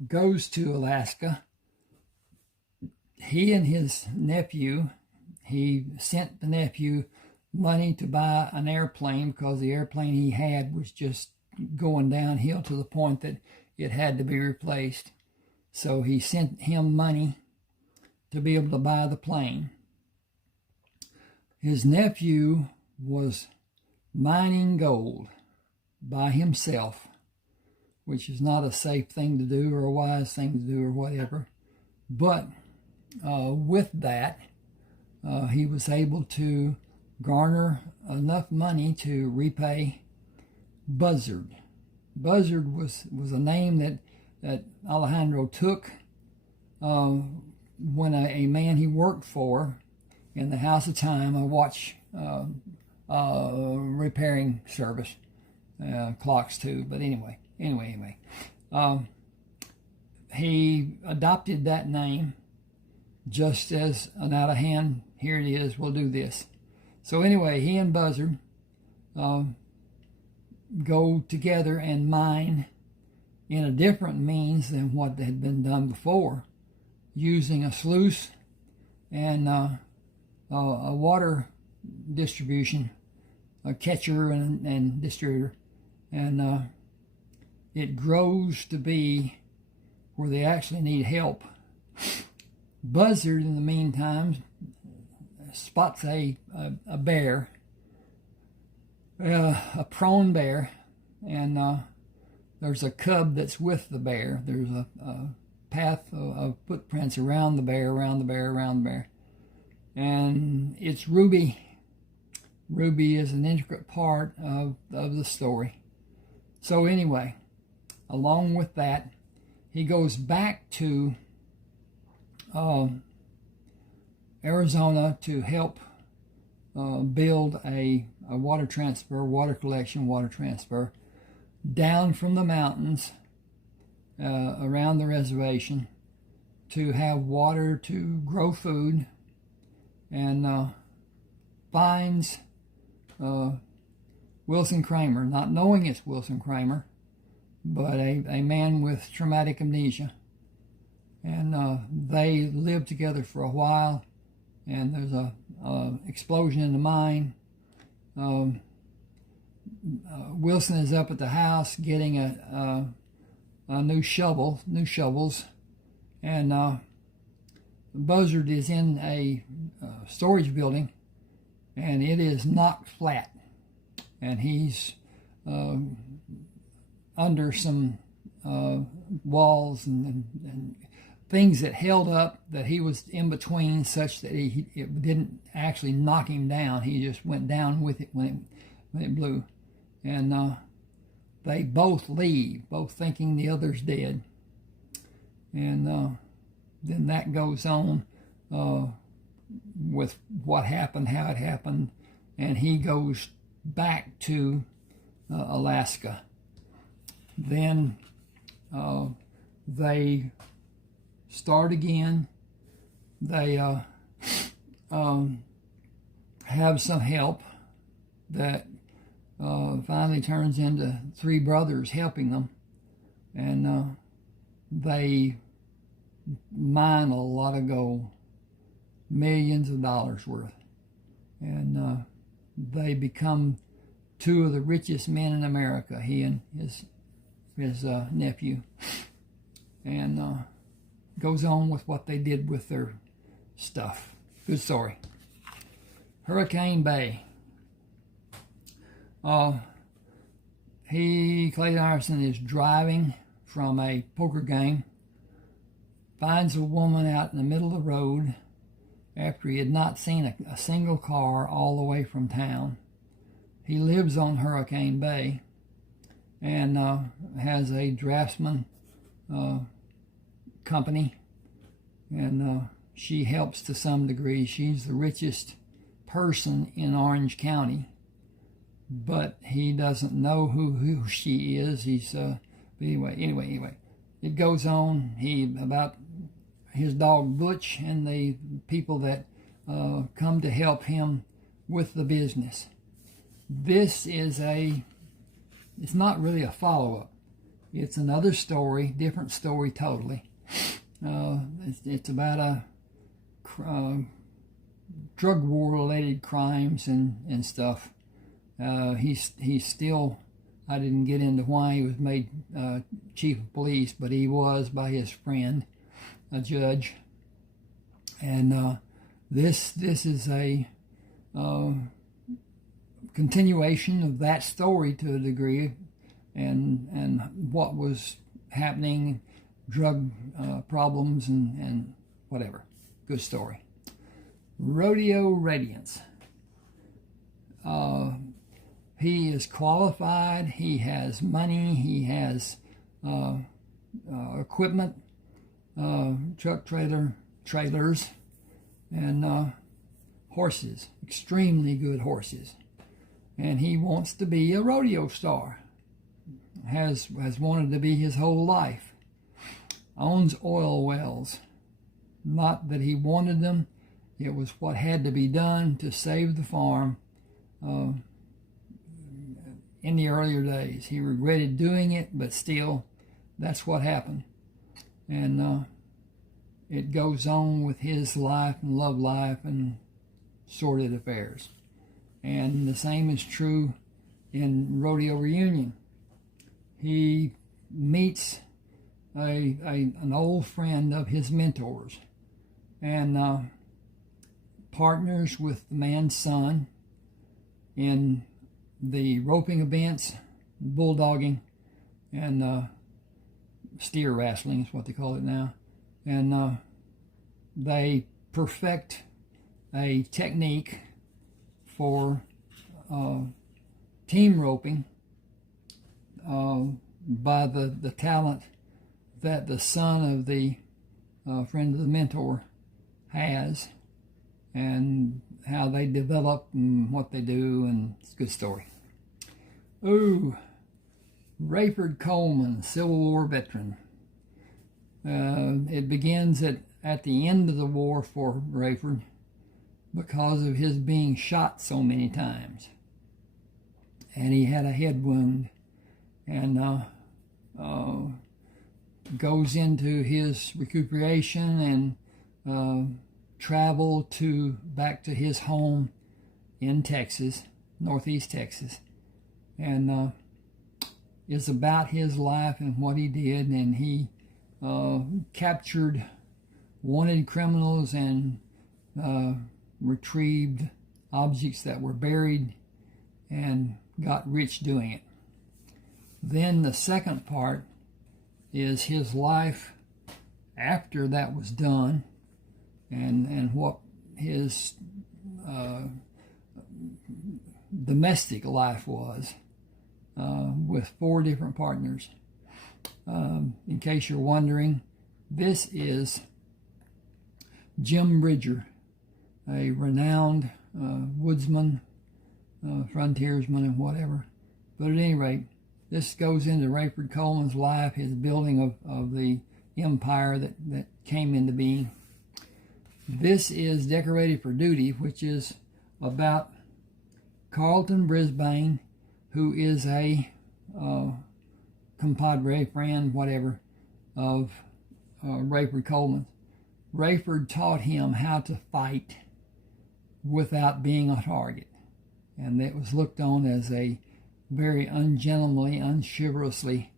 goes to Alaska. He and his nephew, he sent the nephew money to buy an airplane because the airplane he had was just going downhill to the point that it had to be replaced. So he sent him money to be able to buy the plane. His nephew was mining gold by himself, which is not a safe thing to do or a wise thing to do or whatever. But with that, he was able to garner enough money to repay Buzzard. Buzzard was a name that Alejandro took when a man he worked for in the House of Time, a watch repairing service, clocks too. But anyway, he adopted that name just as an out of hand, here it is, we'll do this. So anyway, he and Buzzard go together and mine in a different means than what had been done before, using a sluice and a water distribution, a catcher and distributor, and it grows to be where they actually need help. Buzzard, in the meantime, spots a bear, a prone bear, and there's a cub that's with the bear. There's a path of footprints around the bear, and it's Ruby Ruby is an intricate part of the story. So anyway, along with that, he goes back to Arizona to help build a water transfer down from the mountains around the reservation to have water to grow food, and finds Wilson Kramer, not knowing it's Wilson Kramer, but a man with traumatic amnesia. And they live together for a while, and there's a explosion in the mine. Wilson is up at the house getting a new shovels, and Buzzard is in a storage building, and it is knocked flat, and he's under some walls and things that held up, that he was in between, such that it didn't actually knock him down. He just went down with it when it blew. And they both leave, both thinking the other's dead. And then that goes on with what happened, how it happened, and he goes back to Alaska. Then they start again. They have some help that finally turns into three brothers helping them, and they mine a lot of gold, millions of dollars worth, and they become two of the richest men in America, he and his nephew, and goes on with what they did with their stuff. Good story. Hurricane Bay. Clayton Iverson is driving from a poker game, finds a woman out in the middle of the road after he had not seen a single car all the way from town. He lives on Hurricane Bay and has a draftsman company, and she helps to some degree. She's the richest person in Orange County, but he doesn't know who she is. He's anyway, it goes on. About his dog Butch and the people that come to help him with the business. This is it's not really a follow-up. It's another story, different story totally. It's about a drug war-related crimes and stuff. He's still, I didn't get into why he was made chief of police, but he was by his friend, a judge. And this is a continuation of that story to a degree, and what was happening, drug problems and whatever. Good story. Rodeo Radiance. He is qualified, he has money, he has equipment, truck trailers, and horses, extremely good horses. And he wants to be a rodeo star. Has wanted to be his whole life. Owns oil wells. Not that he wanted them, it was what had to be done to save the farm in the earlier days. He regretted doing it, but still, that's what happened. And it goes on with his life and love life and sordid affairs. And the same is true in Rodeo Reunion. He meets an old friend of his mentors, and partners with the man's son in the roping events, bulldogging, and steer wrestling is what they call it now. And they perfect a technique for team roping by the talent that the son of the friend of the mentor has, and how they develop and what they do, and it's a good story. Ooh, Rayford Coleman, Civil War veteran. It begins at the end of the war for Rayford because of his being shot so many times. And he had a head wound, and goes into his recuperation and travel back to his home in Texas, northeast Texas, and is about his life and what he did. And he captured wanted criminals and retrieved objects that were buried and got rich doing it. Then the second part is his life after that was done, and what his domestic life was with 4 different partners. In case you're wondering, this is Jim Bridger, a renowned woodsman, frontiersman, and whatever. But at any rate, this goes into Rayford Coleman's life, his building of the empire that came into being. This is Decorated for Duty, which is about Carlton Brisbane, who is a compadre, friend, whatever, of Rayford Coleman. Rayford taught him how to fight without being a target, and it was looked on as a very ungentlemanly, unchivalrously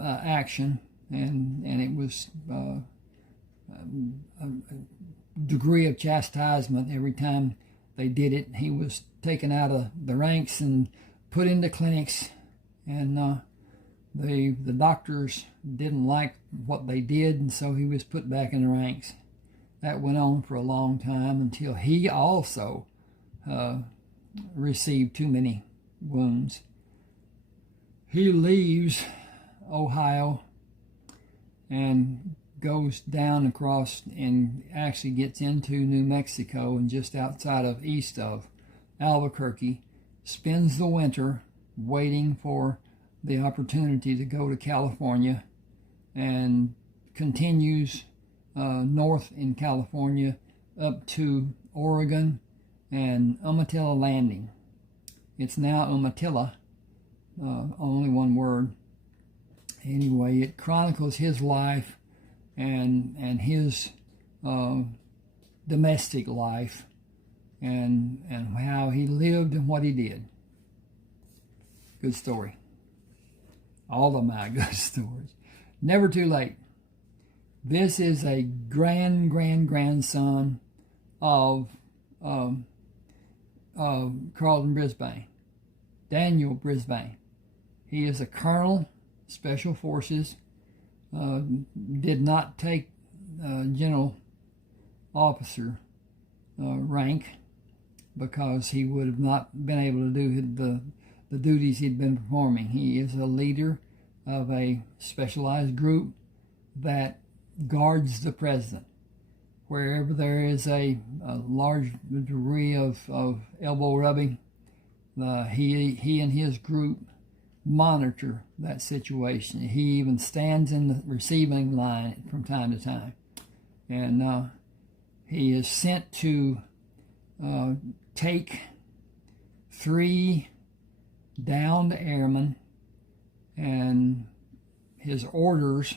action, and it was a degree of chastisement every time they did it. He was taken out of the ranks and put into clinics, and the doctors didn't like what they did, and so he was put back in the ranks. That went on for a long time until he also received too many wounds. He leaves Ohio and goes down across and actually gets into New Mexico, and just east of Albuquerque, spends the winter waiting for the opportunity to go to California, and continues north in California up to Oregon and Umatilla Landing. It's now Umatilla, only one word. Anyway, it chronicles his life and his domestic life, and how he lived and what he did. Good story. All of my good stories. Never too late. This is a grandson of Carlton Brisbane, Daniel Brisbane. He is a colonel, Special Forces, did not take general officer rank because he would have not been able to do the duties he'd been performing. He is a leader of a specialized group that guards the president. Wherever there is a large degree of elbow rubbing, he and his group monitor that situation. He even stands in the receiving line from time to time. And he is sent to take 3 downed airmen, and his orders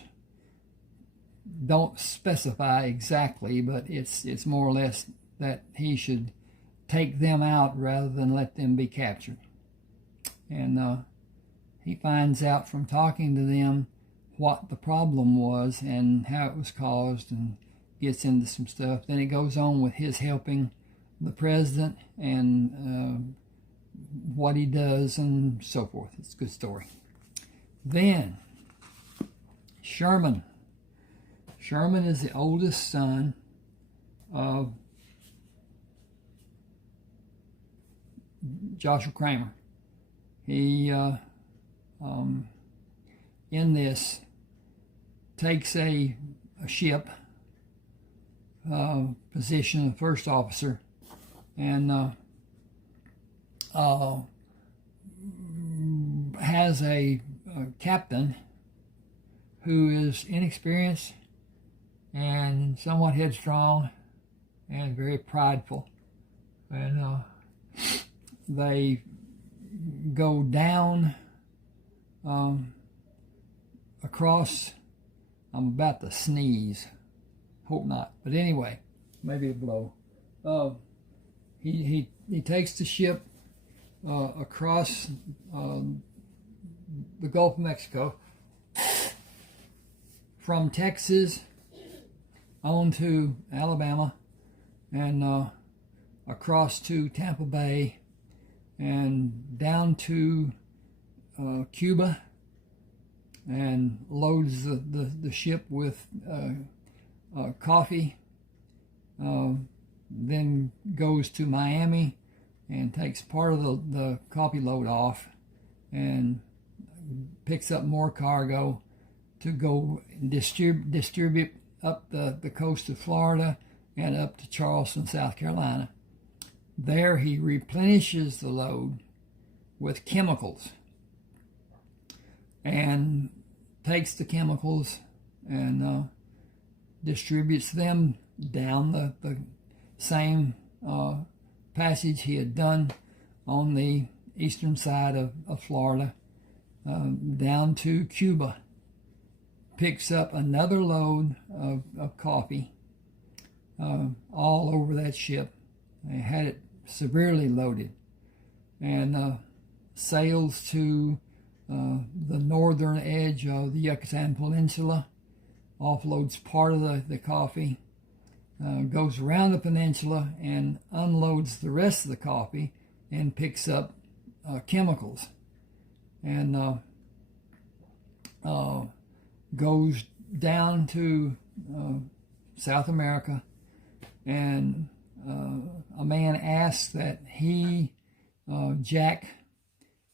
don't specify exactly, but it's more or less that he should take them out rather than let them be captured. And he finds out from talking to them what the problem was and how it was caused, and gets into some stuff. Then it goes on with his helping the president and what he does and so forth. It's a good story. Then Sherman. Sherman is the oldest son of Joshua Kramer. He, in this, takes a ship, position of first officer, and has a captain who is inexperienced and somewhat headstrong and very prideful. And they go down across. I'm about to sneeze. Hope not. But anyway, maybe a blow. He takes the ship across the Gulf of Mexico from Texas on to Alabama and across to Tampa Bay and down to Cuba, and loads the ship with coffee, then goes to Miami and takes part of the coffee load off and picks up more cargo to go distribute up the coast of Florida and up to Charleston, South Carolina. There he replenishes the load with chemicals and takes the chemicals and distributes them down the same passage he had done on the eastern side of Florida, down to Cuba. Picks up another load of coffee all over that ship. They had it severely loaded, and sails to the northern edge of the Yucatan Peninsula, offloads part of the coffee, goes around the peninsula and unloads the rest of the coffee and picks up chemicals, and goes down to South America, and a man asks that he, Jack,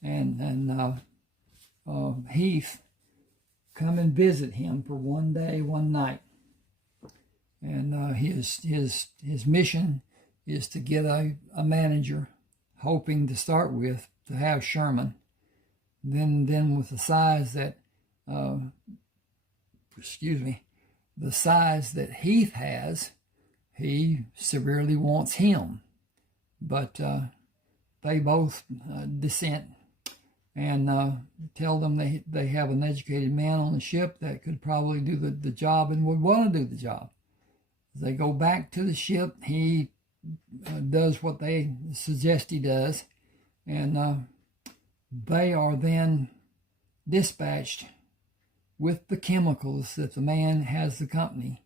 and Heath come and visit him for one day, one night. And his mission is to get a manager, hoping to start with to have Sherman. Then with the size that the size that Heath has, he severely wants him. But they both dissent and tell them they have an educated man on the ship that could probably do the job and would want to do the job. They go back to the ship. He does what they suggest he does, and they are then dispatched with the chemicals that the man has the company,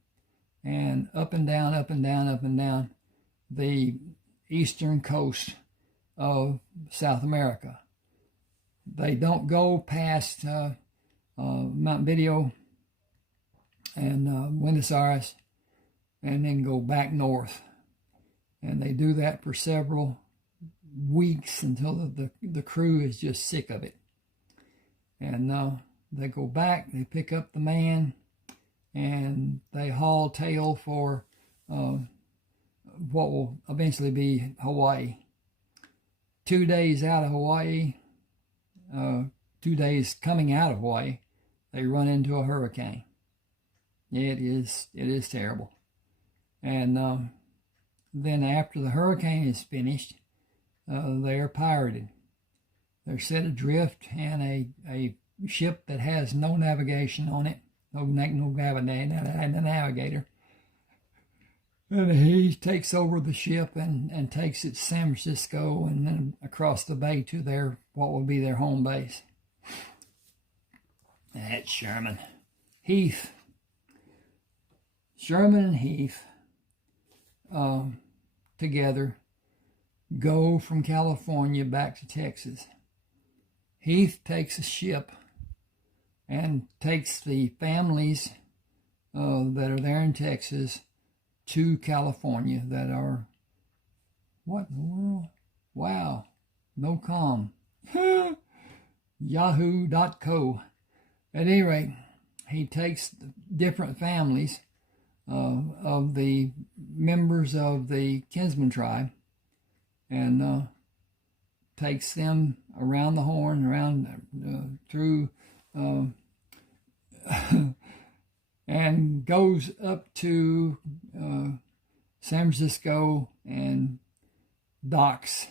and up and down, up and down, up and down the eastern coast of South America. They don't go past Mount Video and Buenos Aires, and then go back north. And they do that for several weeks until the crew is just sick of it. And they go back, they pick up the man, and they haul tail for what will eventually be Hawaii. 2 days out of Hawaii, 2 days coming out of Hawaii, they run into a hurricane. It is terrible. And then after the hurricane is finished, they are pirated. They're set adrift, and a ship that has no navigation on it, no navigator. And he takes over the ship and takes it to San Francisco and then across the bay to what will be their home base. That's Sherman. Heath. Sherman and Heath together go from California back to Texas. Heath takes a ship and takes the families that are there in Texas to California that are, what in the world? Wow, no com. Yahoo.co. At any rate, he takes different families of the members of the kinsman tribe and takes them around the horn, around through, and goes up to San Francisco and docks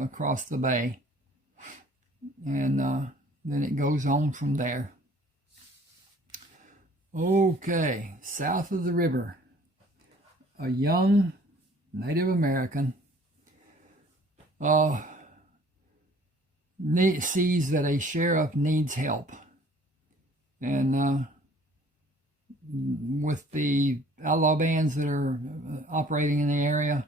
across the bay, and then it goes on from there. Okay, south of the river, a young Native American sees that a sheriff needs help, and with the outlaw bands that are operating in the area,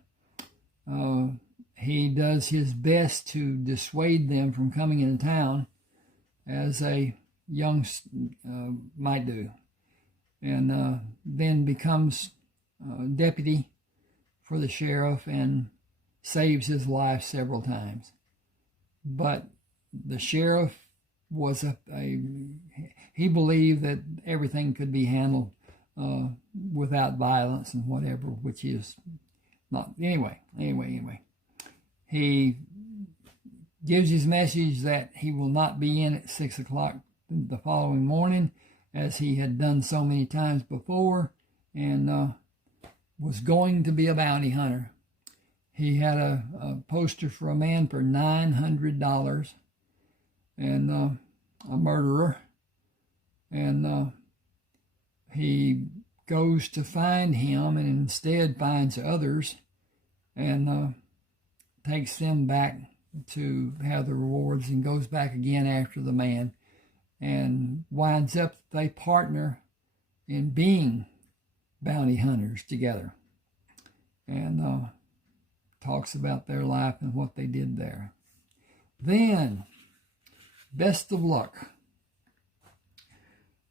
he does his best to dissuade them from coming into town, as a young might do, and then becomes deputy for the sheriff and saves his life several times. But the sheriff was he believed that everything could be handled without violence and whatever, which is not. Anyway. He gives his message that he will not be in at 6 o'clock the following morning, as he had done so many times before, and was going to be a bounty hunter. He had a poster for a man for $900, and a murderer, and he goes to find him and instead finds others, and takes them back to have the rewards, and goes back again after the man, and winds up they partner in being bounty hunters together, and talks about their life and what they did there. Then, Best of Luck.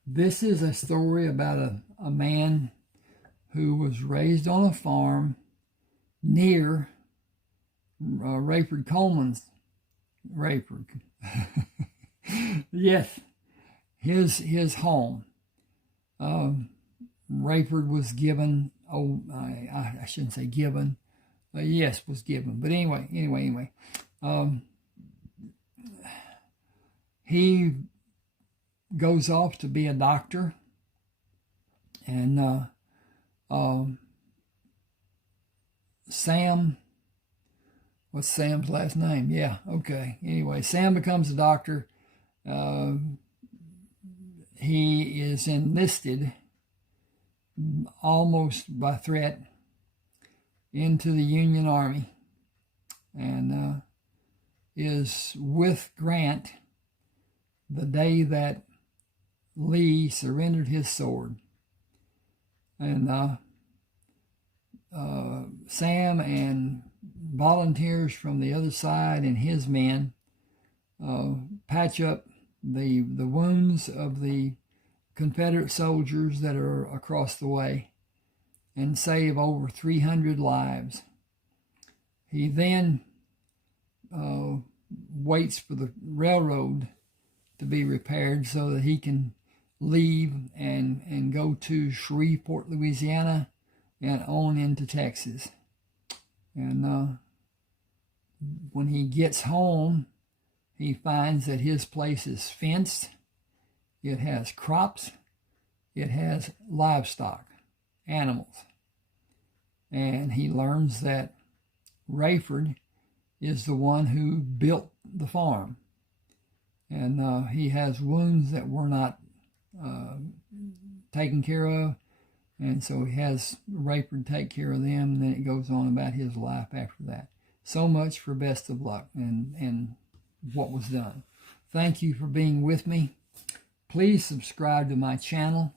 This is a story about a man who was raised on a farm near Rayford Coleman's. Rayford. Yes, his home. Rayford was given, I shouldn't say given, yes, was given. But anyway. He goes off to be a doctor, and Sam, what's Sam's last name? Yeah, okay. Anyway, Sam becomes a doctor. He is enlisted almost by threat into the Union Army, and is with Grant the day that Lee surrendered his sword. And Sam and volunteers from the other side and his men patch up the wounds of the Confederate soldiers that are across the way and save over 300 lives. He then waits for the railroad to be repaired so that he can leave and go to Shreveport, Louisiana, and on into Texas. And when he gets home, he finds that his place is fenced. It has crops. It has livestock, animals. And he learns that Rayford is the one who built the farm. And he has wounds that were not taken care of. And so he has Rayford take care of them, and then it goes on about his life after that. So much for Best of Luck and what was done. Thank you for being with me. Please subscribe to my channel.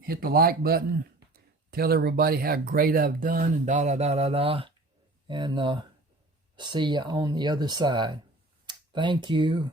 Hit the like button. Tell everybody how great I've done, and and see you on the other side. Thank you.